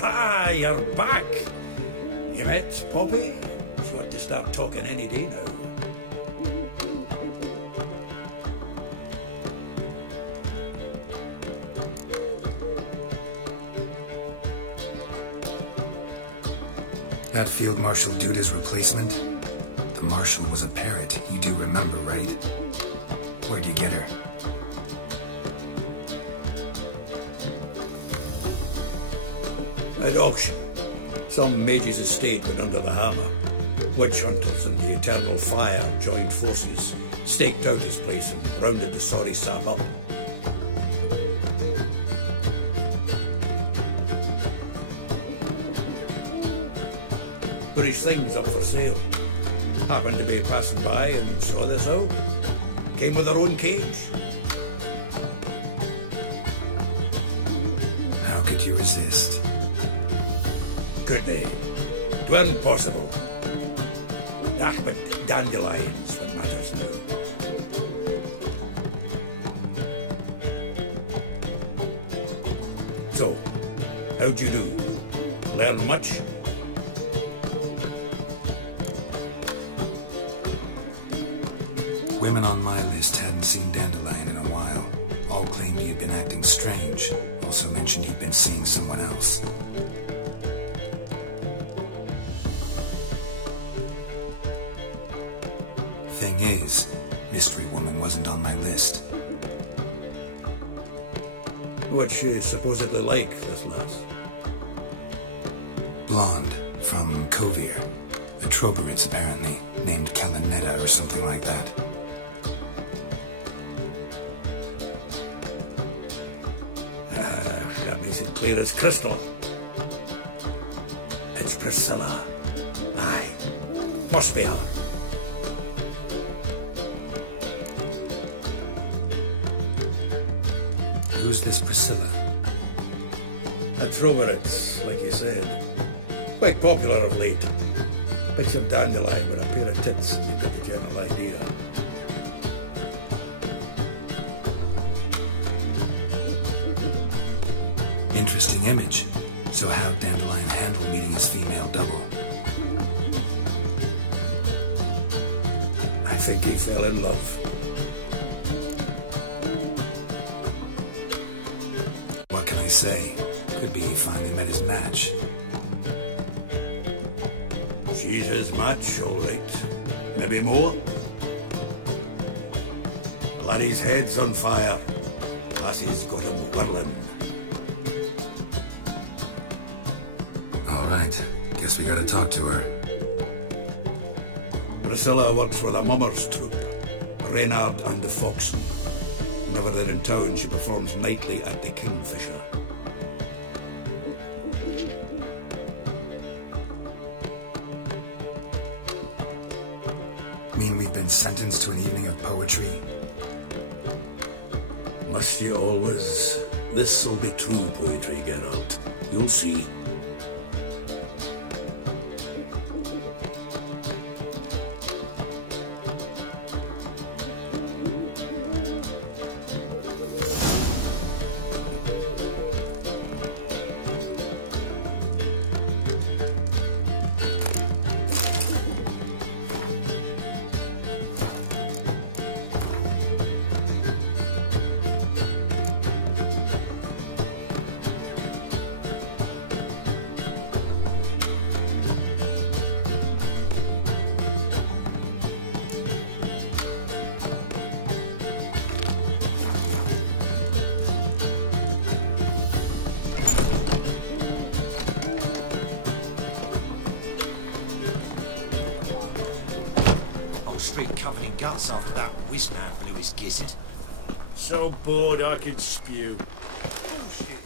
Ah, you're back. You met Poppy? She ought to start talking any day now. That Field Marshal Duda's replacement? The Marshal was a parrot, you do remember, right? Where'd you get her? At auction. Some mage's estate went under the hammer. Witch hunters and the Eternal Fire joined forces, staked out his place and rounded the sorry sap up. British things up for sale. Happened to be passing by and saw this out. Came with their own cage. How could you resist? Could they? It weren't possible. Ah, but dandelions what matters now. So, how'd you do? Learn much? Women on my list hadn't seen Dandelion in a while. All claimed he had been acting strange. Also mentioned he'd been seeing someone else. Thing is, Mystery Woman wasn't on my list. What's she supposedly like, this lass? Blonde, from Kovir. A Troberits, apparently, named Kalanetta or something like that. That makes it clear as crystal. It's Priscilla. Aye, must be her. Who's this Priscilla? A Troberits, like you said. Quite popular of late. Picture Dandelion with a pair of tits and you get the general idea. Interesting image. So how'd Dandelion handle meeting his female double? I think he fell in love. What can I say? Could be he finally met his match. She's his match, all right. Maybe more. Laddie's head's on fire. Lassie's got him whirling. All right. Guess we gotta talk to her. Priscilla works with a mummers troupe, Reynard and the Foxen. Whenever they're in town, she performs nightly at the Kingfisher. Mean we've been sentenced to an evening of poetry? Must you always? This'll be true poetry, Geralt. You'll see. Covered in guts after that whiz-man blew his gizzard. So bored I could spew. Bullshit.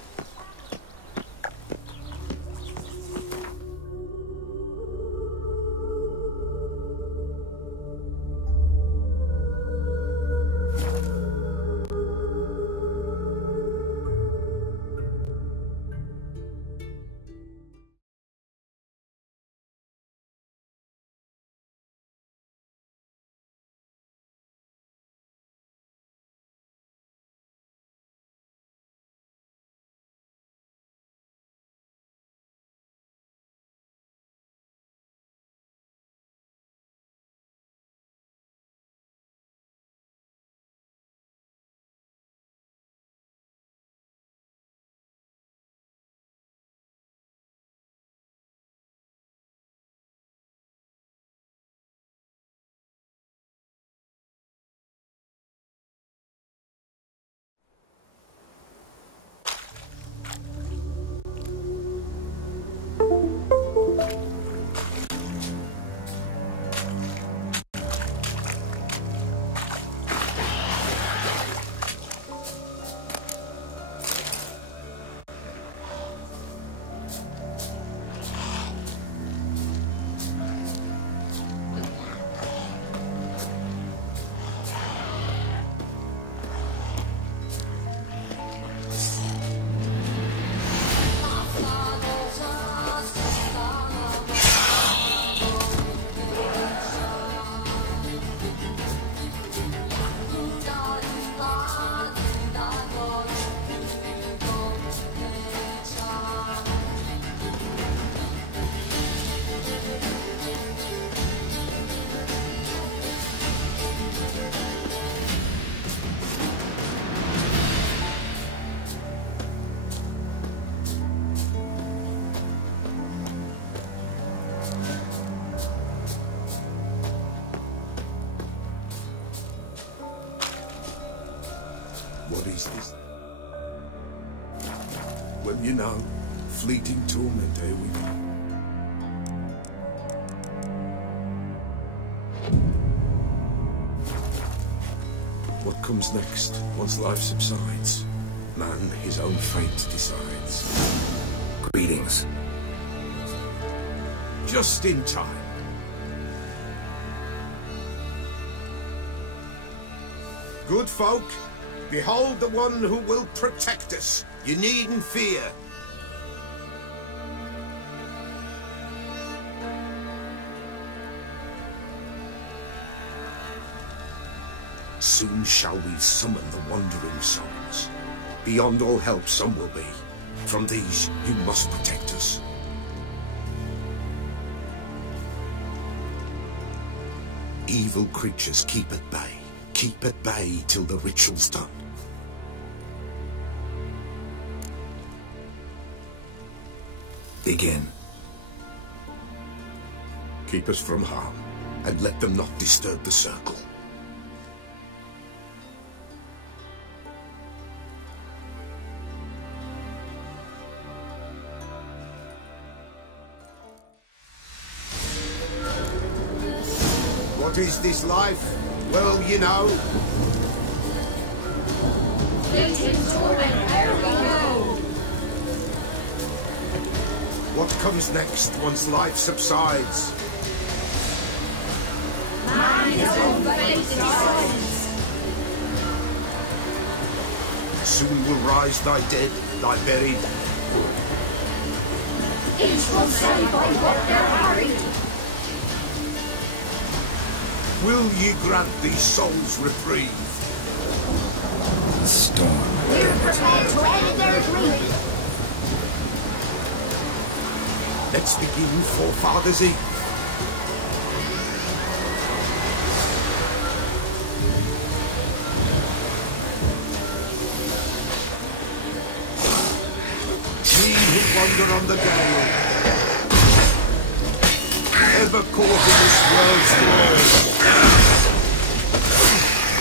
What is this? Well, you know, fleeting torment, here we go. What comes next, once life subsides? Man, his own fate decides. Greetings. Just in time. Good folk, behold the one who will protect us. You needn't fear. Soon shall we summon the wandering sons. Beyond all help some will be. From these you must protect us. Evil creatures keep at bay. Keep at bay till the ritual's done. Begin. Keep us from harm, and let them not disturb the circle. What is this life? Well, you know. What comes next once life subsides? Soon will rise thy dead, thy buried. Each will say by what they're harried. Will ye grant these souls reprieve? The storm. We're prepared to end their grief. Let's begin Forefathers' Eve. Ye who wander on the gale, ever caught in this world's whirl,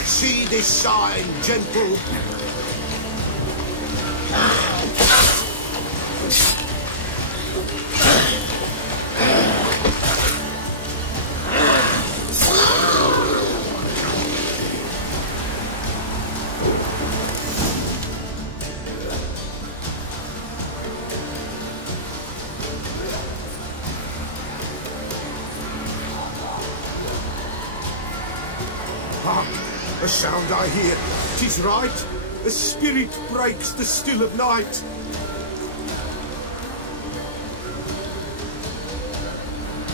see this sign, gentle. Hark, a sound I hear. 'Tis right. A spirit breaks the still of night.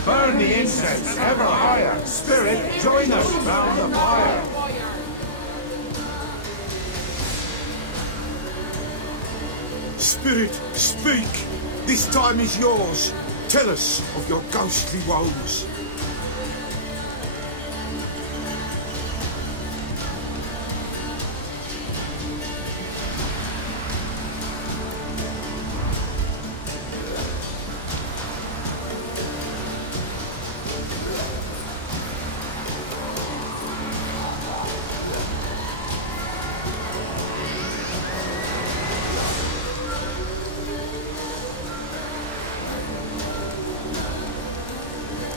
Burn the incense ever higher. Spirit, join us round the fire. Spirit, speak. This time is yours. Tell us of your ghostly woes.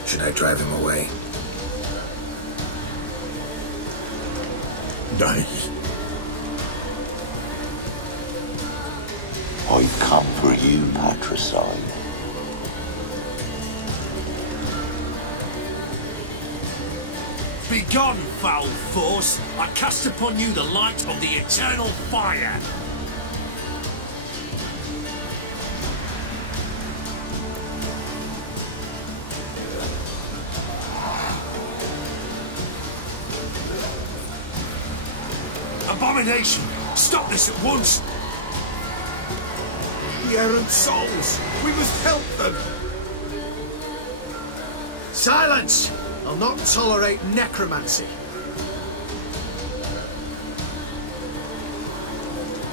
Should I drive him away? Nay. I've come for you, patricide. Begone, foul force! I cast upon you the light of the eternal fire! Abomination! Stop this at once! The errant souls! We must help them! Silence! I'll not tolerate necromancy.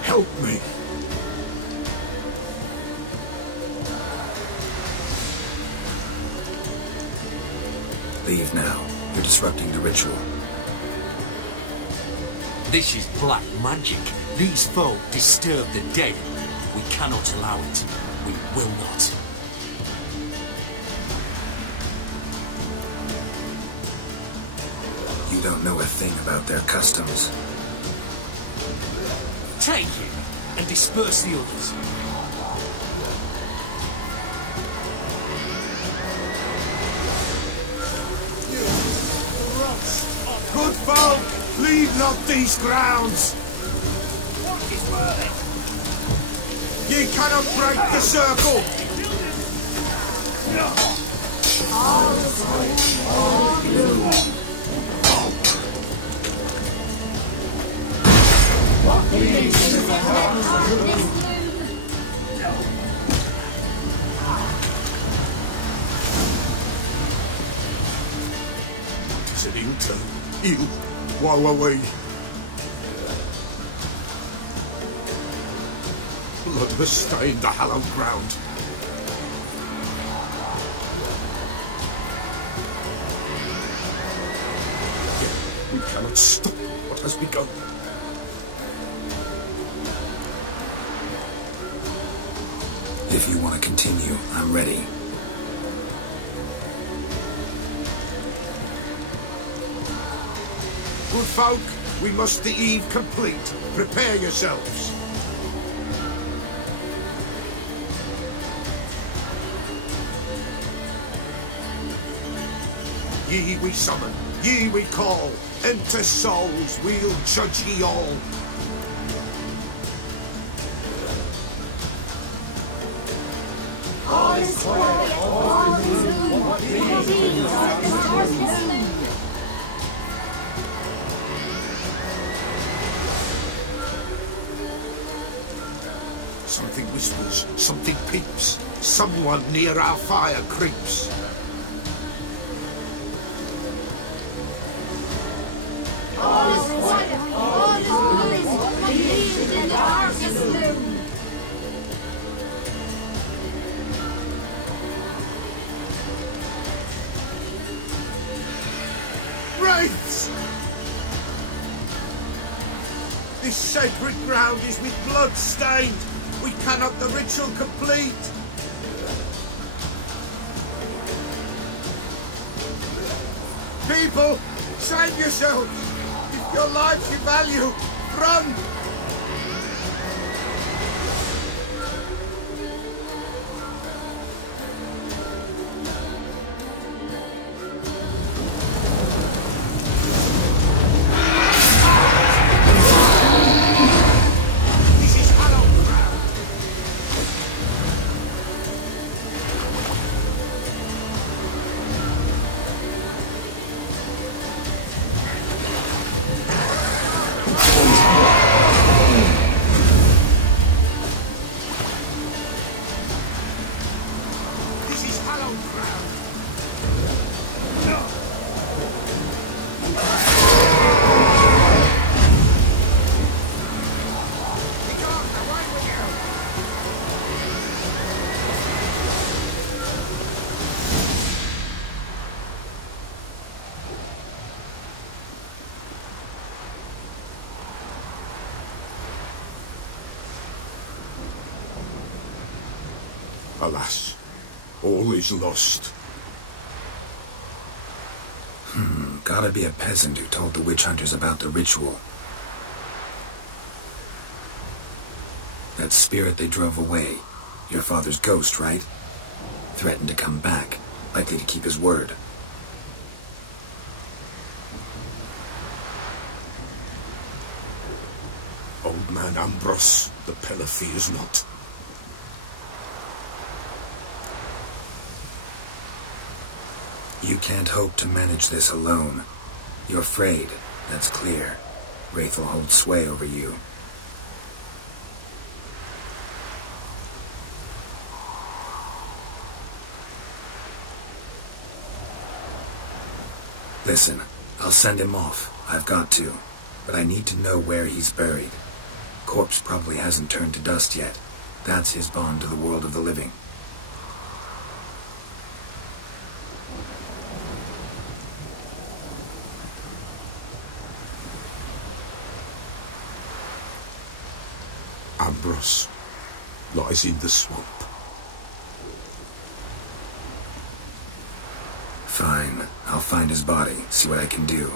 Help me! Leave now. You're disrupting the ritual. This is black magic. These folk disturb the dead. We cannot allow it. We will not. You don't know a thing about their customs. Take him and disperse the others. Good folk! Leave not these grounds! What is worthy? Ye cannot break the circle! Tis an ill turn. Ill. Woe away. Blood has stained the hallowed ground. Yet we cannot stop what has begun. If you want to continue, I'm ready. Good folk, we must the eve complete. Prepare yourselves. Ye we summon, ye we call. Enter souls, we'll judge ye all. All is quiet, all is gloom. Something whispers, something peeps. Someone near our fire creeps. All is quiet, all is gloom. Believed in the darkest gloom. Wraiths! This sacred ground is with blood stained. We cannot the ritual complete. People, save yourselves. If your lives you value, run! Alas, all is lost. Gotta be a peasant who told the witch hunters about the ritual. That spirit they drove away, your father's ghost, right? Threatened to come back, likely to keep his word. Old man Ambrose, the pillar fears not. You can't hope to manage this alone. You're afraid, that's clear. Wraith will hold sway over you. Listen, I'll send him off. I've got to. But I need to know where he's buried. Corpse probably hasn't turned to dust yet. That's his bond to the world of the living. Ambrose lies in the swamp. Fine. I'll find his body, see what I can do.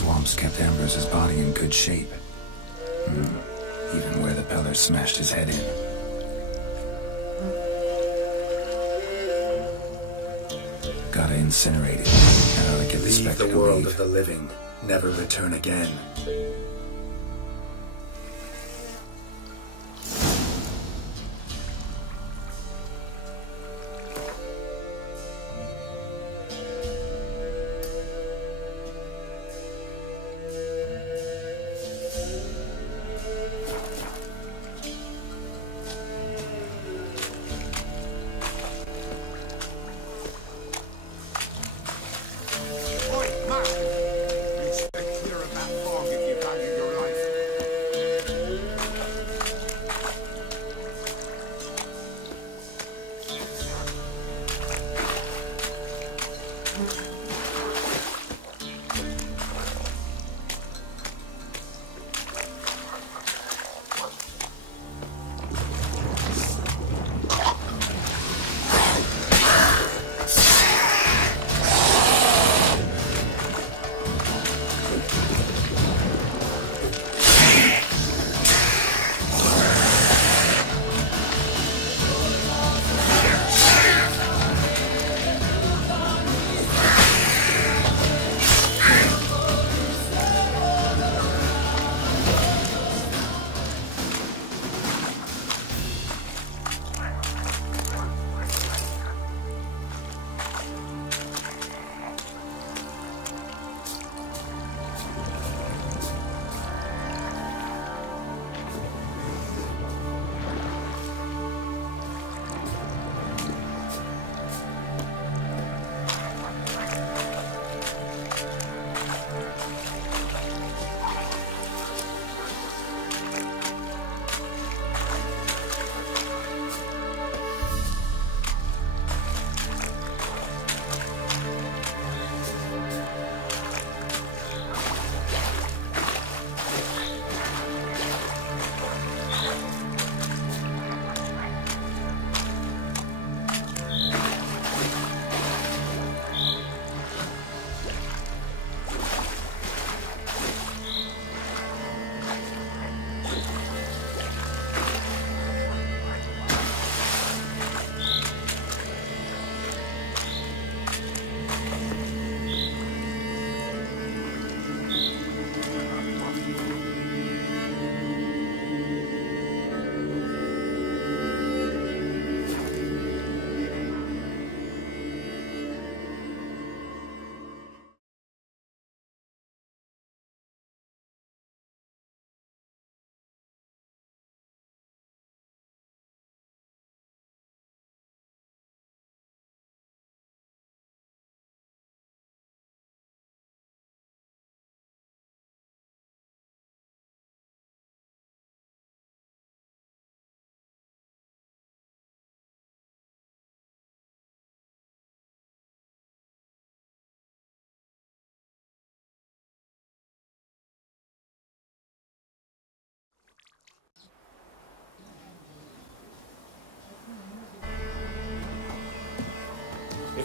Swamps kept Ambrose's body in good shape. Even where the Bellers smashed his head in. Gotta incinerate it. And ought to get the spectre to the world leave. of the living. Never return again.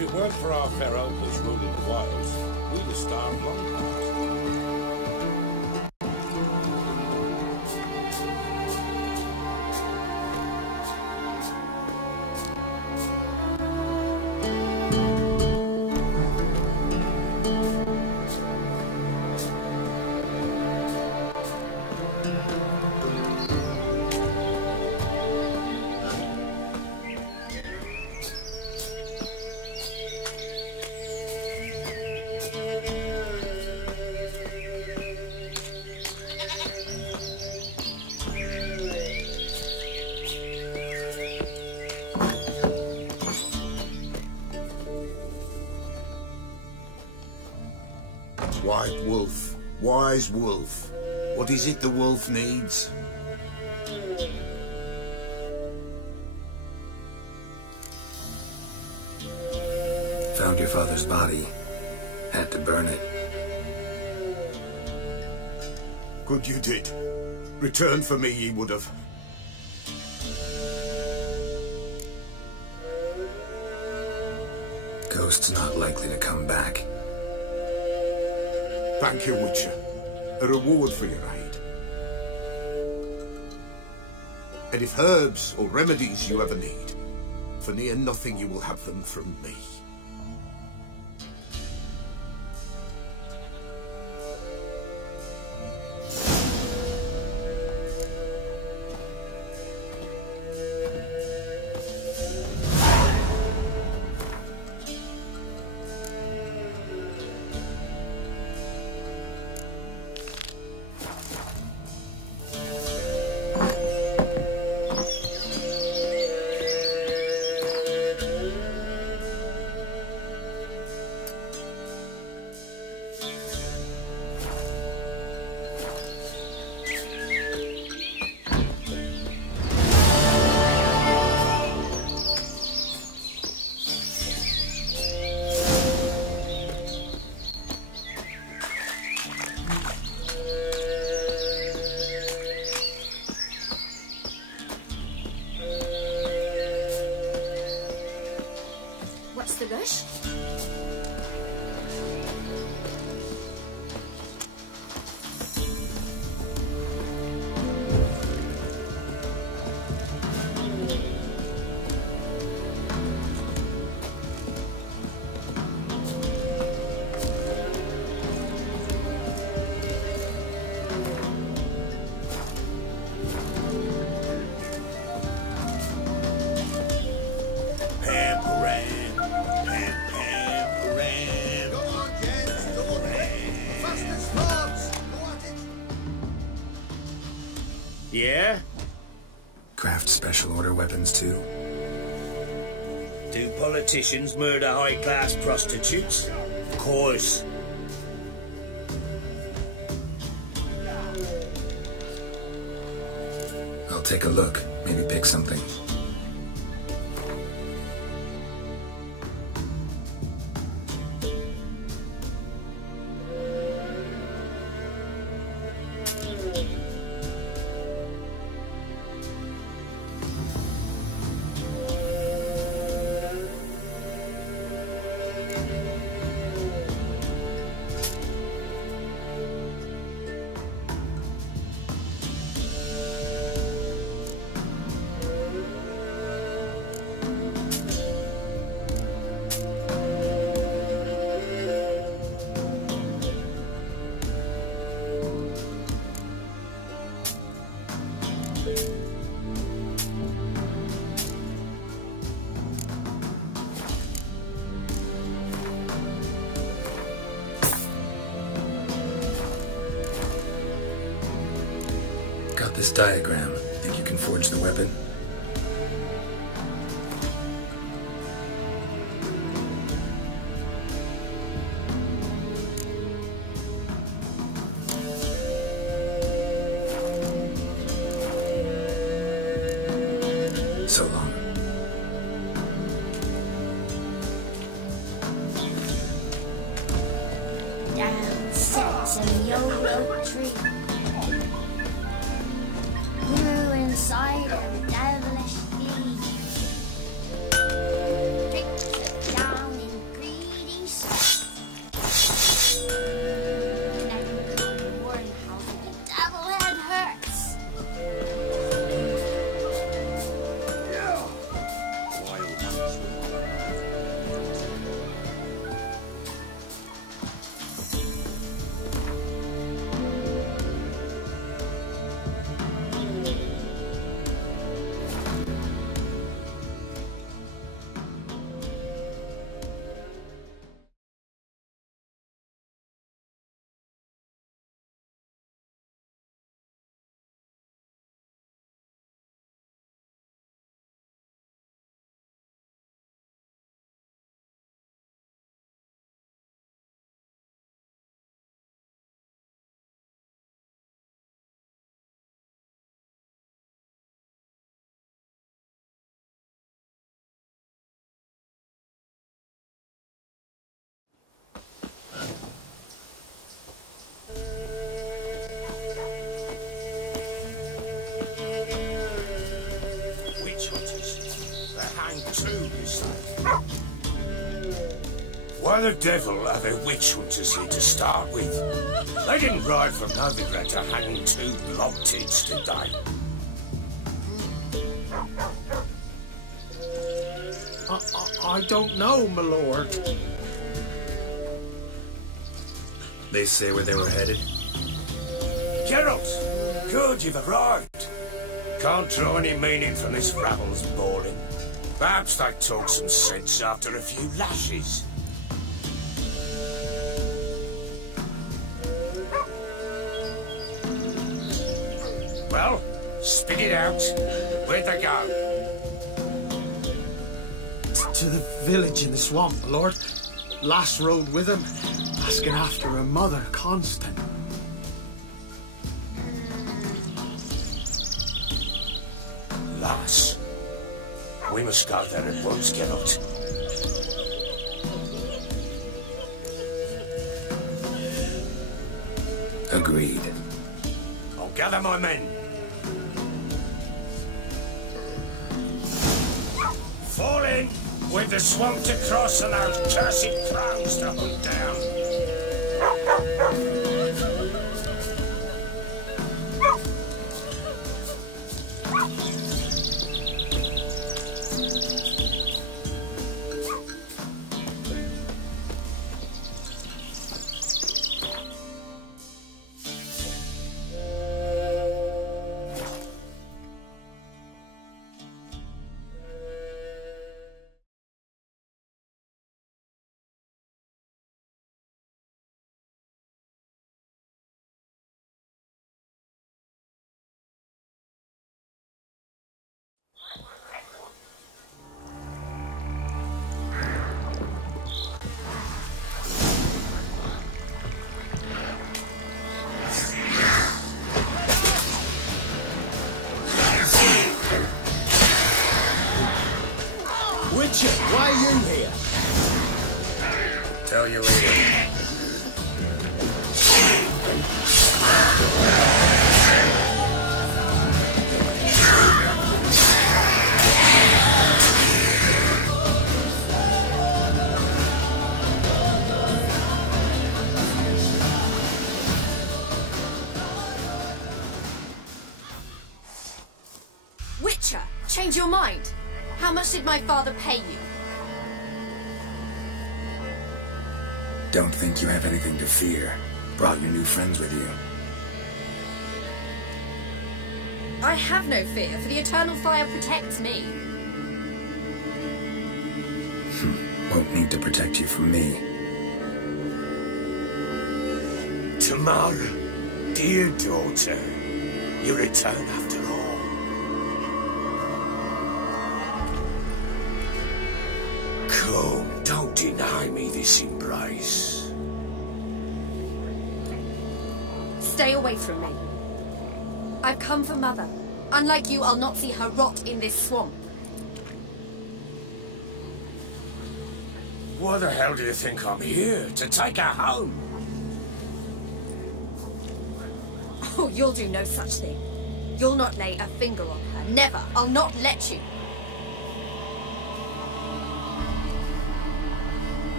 If it weren't for our fair uncles ruling the wilds, we'd have starved long past. White wolf, wise wolf. What is it the wolf needs? Found your father's body. Had to burn it. Good you did. Return for me ye would have. Ghost's not likely to come back. Thank you, Witcher. A reward for your aid. And if herbs or remedies you ever need, for near nothing you will have them from me. The bush? Yeah? Craft special order weapons too? Do politicians murder high-class prostitutes? Of course. I'll take a look. Maybe pick something. Got this diagram. Think you can forge the weapon? So long. Down sits in the old oak tree. Grew inside a devilish bee. Picked it down in Why the devil are there witch hunters here to start with? They didn't ride from Novigrad to hang two blob-tits, did they? I don't know, my lord. They say where they were headed? Geralt! Good, you've arrived. Can't draw any meaning from this rabble's bawling. Perhaps they talk some sense after a few lashes. Well, spit it out. Where'd they go? To the village in the swamp, my lord. Lass rode with him, asking after her mother, Constant. Lass. We must go there at once, Geralt. Agreed. I'll gather my men. Fall in! With the swamp to cross and those cursed crows to hunt down. Witcher, why are you here? Tell you later. Witcher, change your mind. How much did my father pay you? Don't think you have anything to fear. Brought your new friends with you. I have no fear, for the eternal fire protects me. Won't need to protect you from me. Tomorrow, dear daughter, you return after all. Come, don't deny me this embrace. Stay away from me. I've come for Mother. Unlike you, I'll not see her rot in this swamp. Why the hell do you think I'm here? To take her home? Oh, you'll do no such thing. You'll not lay a finger on her. Never. I'll not let you.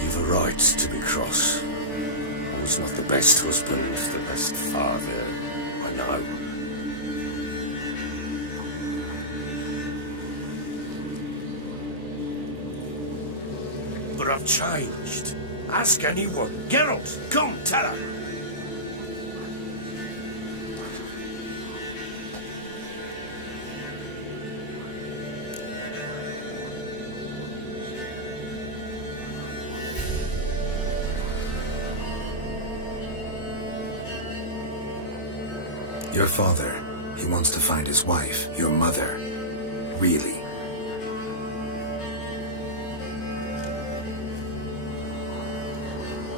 You've a right to be cross. I was not the best husband, the best father. I know. But I've changed. Ask anyone. Geralt, come, tell her. Your father, he wants to find his wife, your mother. Really.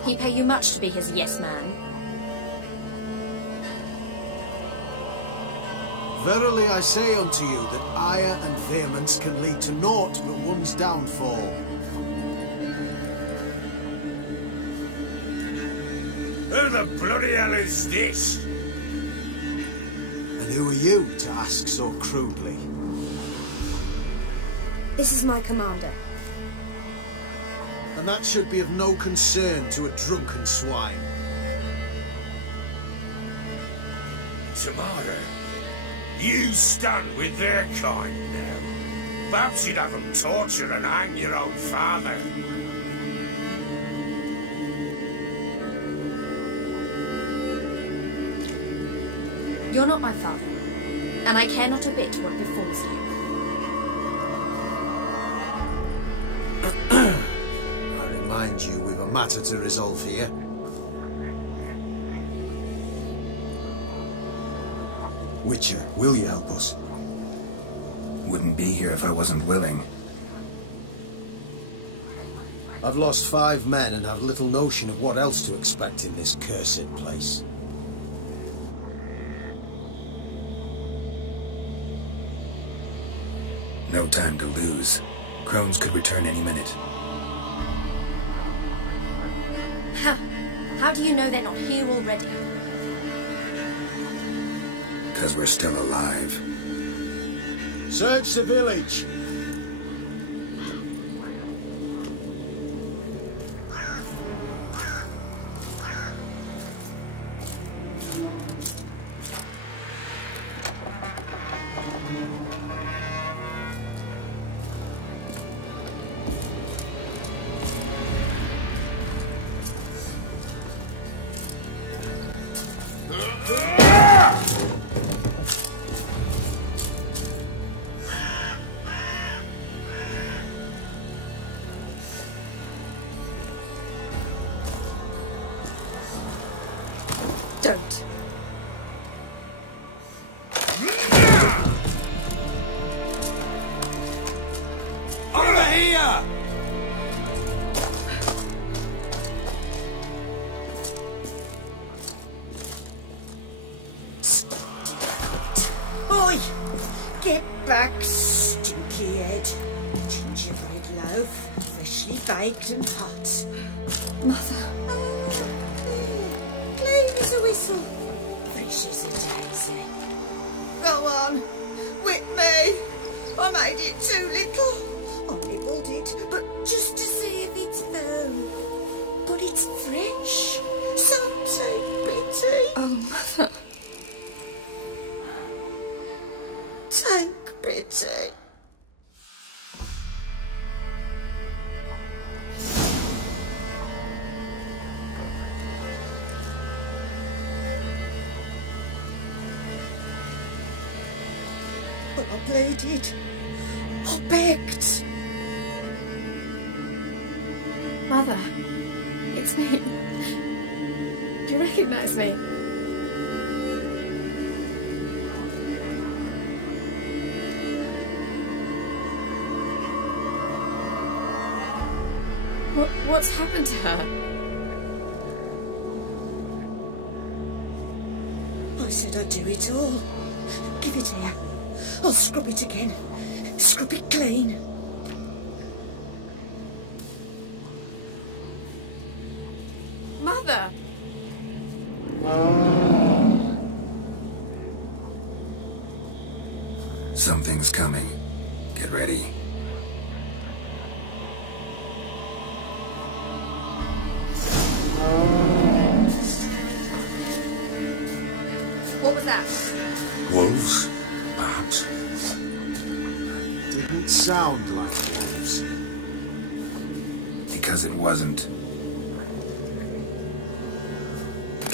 He pay you much to be his yes man? Verily I say unto you that ire and vehemence can lead to naught but one's downfall. Who the bloody hell is this? And who are you to ask so crudely? This is my commander. And that should be of no concern to a drunken swine. Tamara, you stand with their kind now. Perhaps you'd have them torture and hang your own father. You're not my father, and I care not a bit what befalls you. I remind you, we've a matter to resolve here. Witcher, will you help us? Wouldn't be here if I wasn't willing. I've lost 5 men and have little notion of what else to expect in this cursed place. No time to lose. Crones could return any minute. How do you know they're not here already? Because we're still alive. Search the village! Don't. Over here! Oi! Get back, stinky head. Gingerbread loaf, freshly baked and hot. Mother. Clean as a whistle, fresh as a daisy. Go on, whip me. I made it too little. I nibbled it, but just to see if it's firm. But it's fresh, so bitty. Oh, Mother. Tank bitty. But I pleaded. I begged. Mother, it's me. Do you recognize me? What's happened to her? I said I'd do it all. Give it here. I'll scrub it again. Scrub it clean. Mother! Something's coming. Get ready. What was that? Wolves, perhaps. Didn't sound like wolves. Because it wasn't.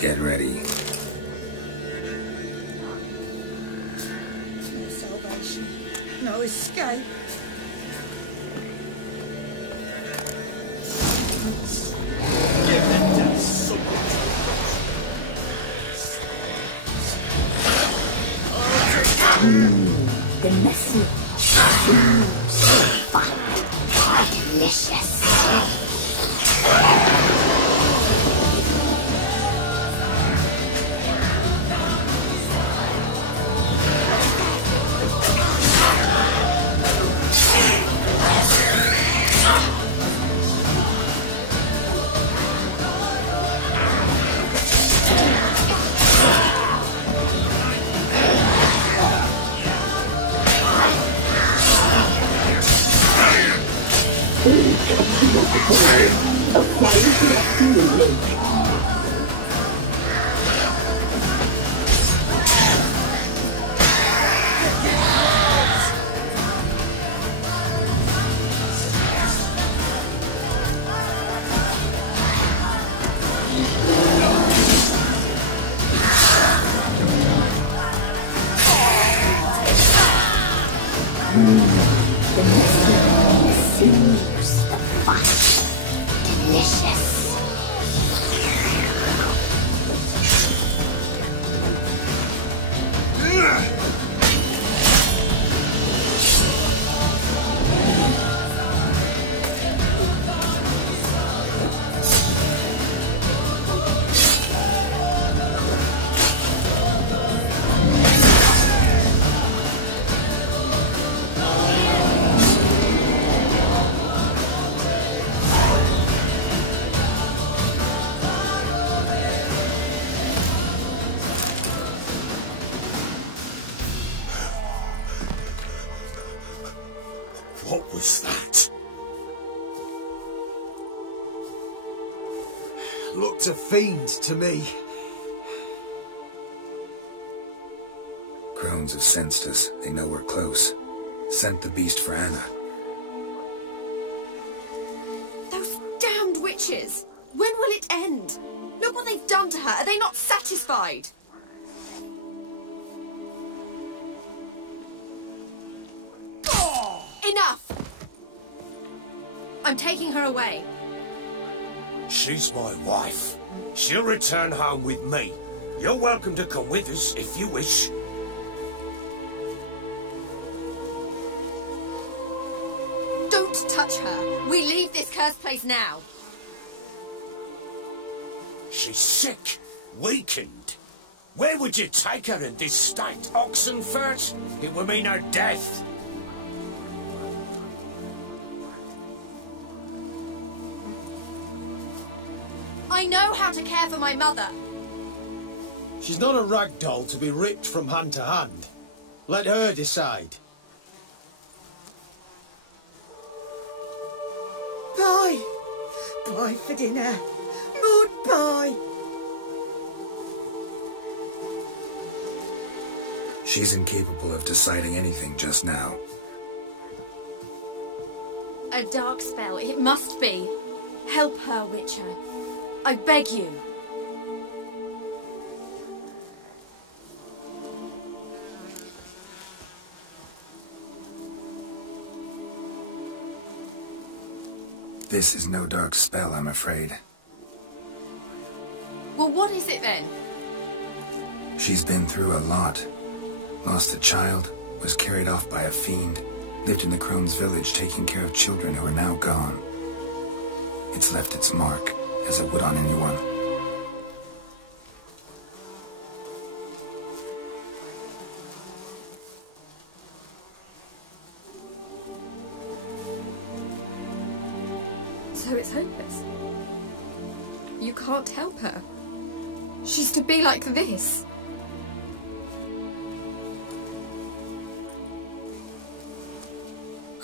Get ready. No salvation. No escape. The message. Delicious. What was that? Looked a fiend to me. Crones have sensed us. They know we're close. Sent the beast for Anna. Those damned witches! When will it end? Look what they've done to her. Are they not satisfied? Enough! I'm taking her away. She's my wife. She'll return home with me. You're welcome to come with us if you wish. Don't touch her. We leave this cursed place now. She's sick, weakened. Where would you take her in this state? Oxenfurt? It would mean her death. I know how to care for my mother. She's not a rag doll to be ripped from hand to hand. Let her decide. Bye. Bye for dinner. Goodbye. She's incapable of deciding anything just now. A dark spell, it must be. Help her, Witcher. I beg you. This is no dark spell, I'm afraid. Well, what is it then? She's been through a lot. Lost a child, was carried off by a fiend, lived in the Crone's village taking care of children who are now gone. It's left its mark, as it would on anyone. So it's hopeless. You can't help her. She's to be like this.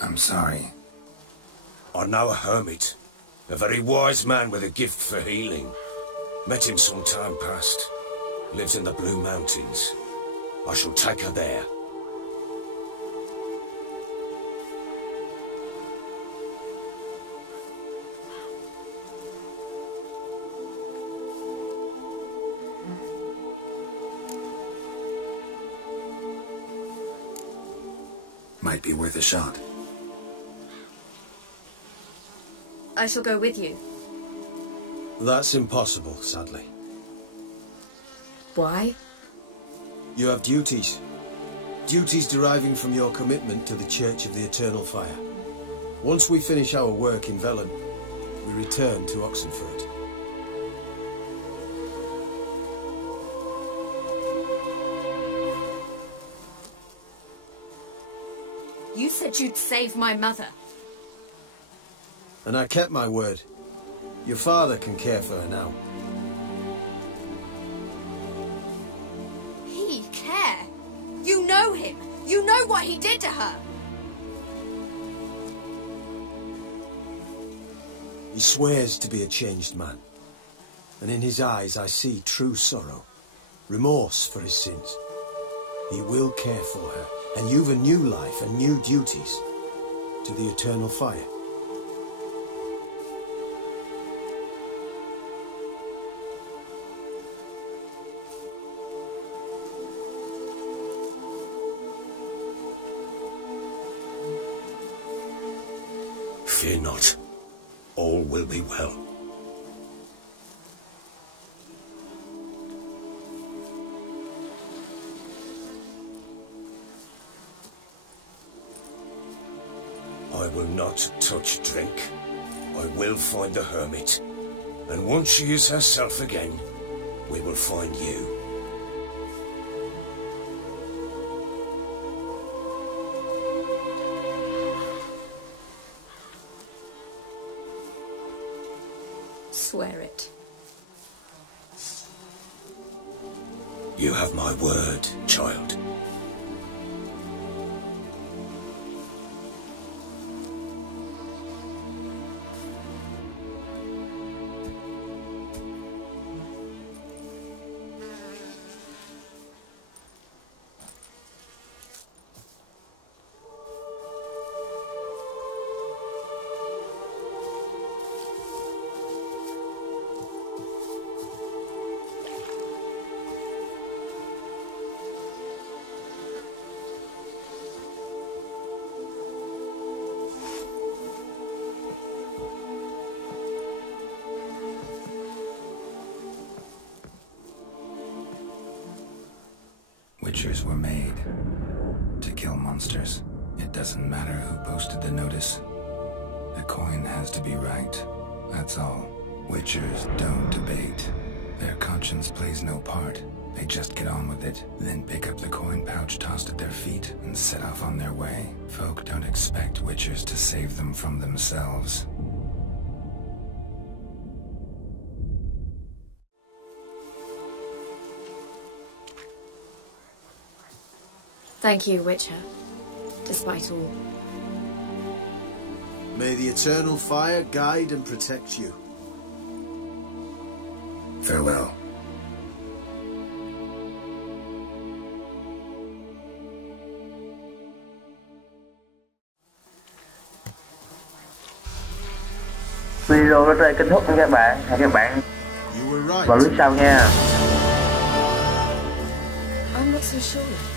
I'm sorry. I know a hermit. A very wise man with a gift for healing. Met him some time past. Lives in the Blue Mountains. I shall take her there. Might be worth a shot. I shall go with you. That's impossible, sadly. Why? You have duties. Duties deriving from your commitment to the Church of the Eternal Fire. Once we finish our work in Velen, we return to Oxenfurt. You said you'd save my mother. And I kept my word. Your father can care for her now. He care? You know him. You know what he did to her. He swears to be a changed man. and in his eyes I see true sorrow, remorse for his sins. He will care for her, and you've a new life and new duties to the eternal fire. Fear not. All will be well. I will not touch drink. I will find the hermit. And once she is herself again, we will find you. Swear it. You have my word, child. Witchers were made to kill monsters. It doesn't matter who posted the notice. The coin has to be right. That's all. Witchers don't debate. Their conscience plays no part. They just get on with it, then pick up the coin pouch tossed at their feet and set off on their way. Folk don't expect witchers to save them from themselves. Thank you, Witcher, despite all. May the eternal fire guide and protect you. Farewell. Video đến đây kết thúc nha các bạn. Hẹn các bạn vào clip sau nha. I'm not so sure.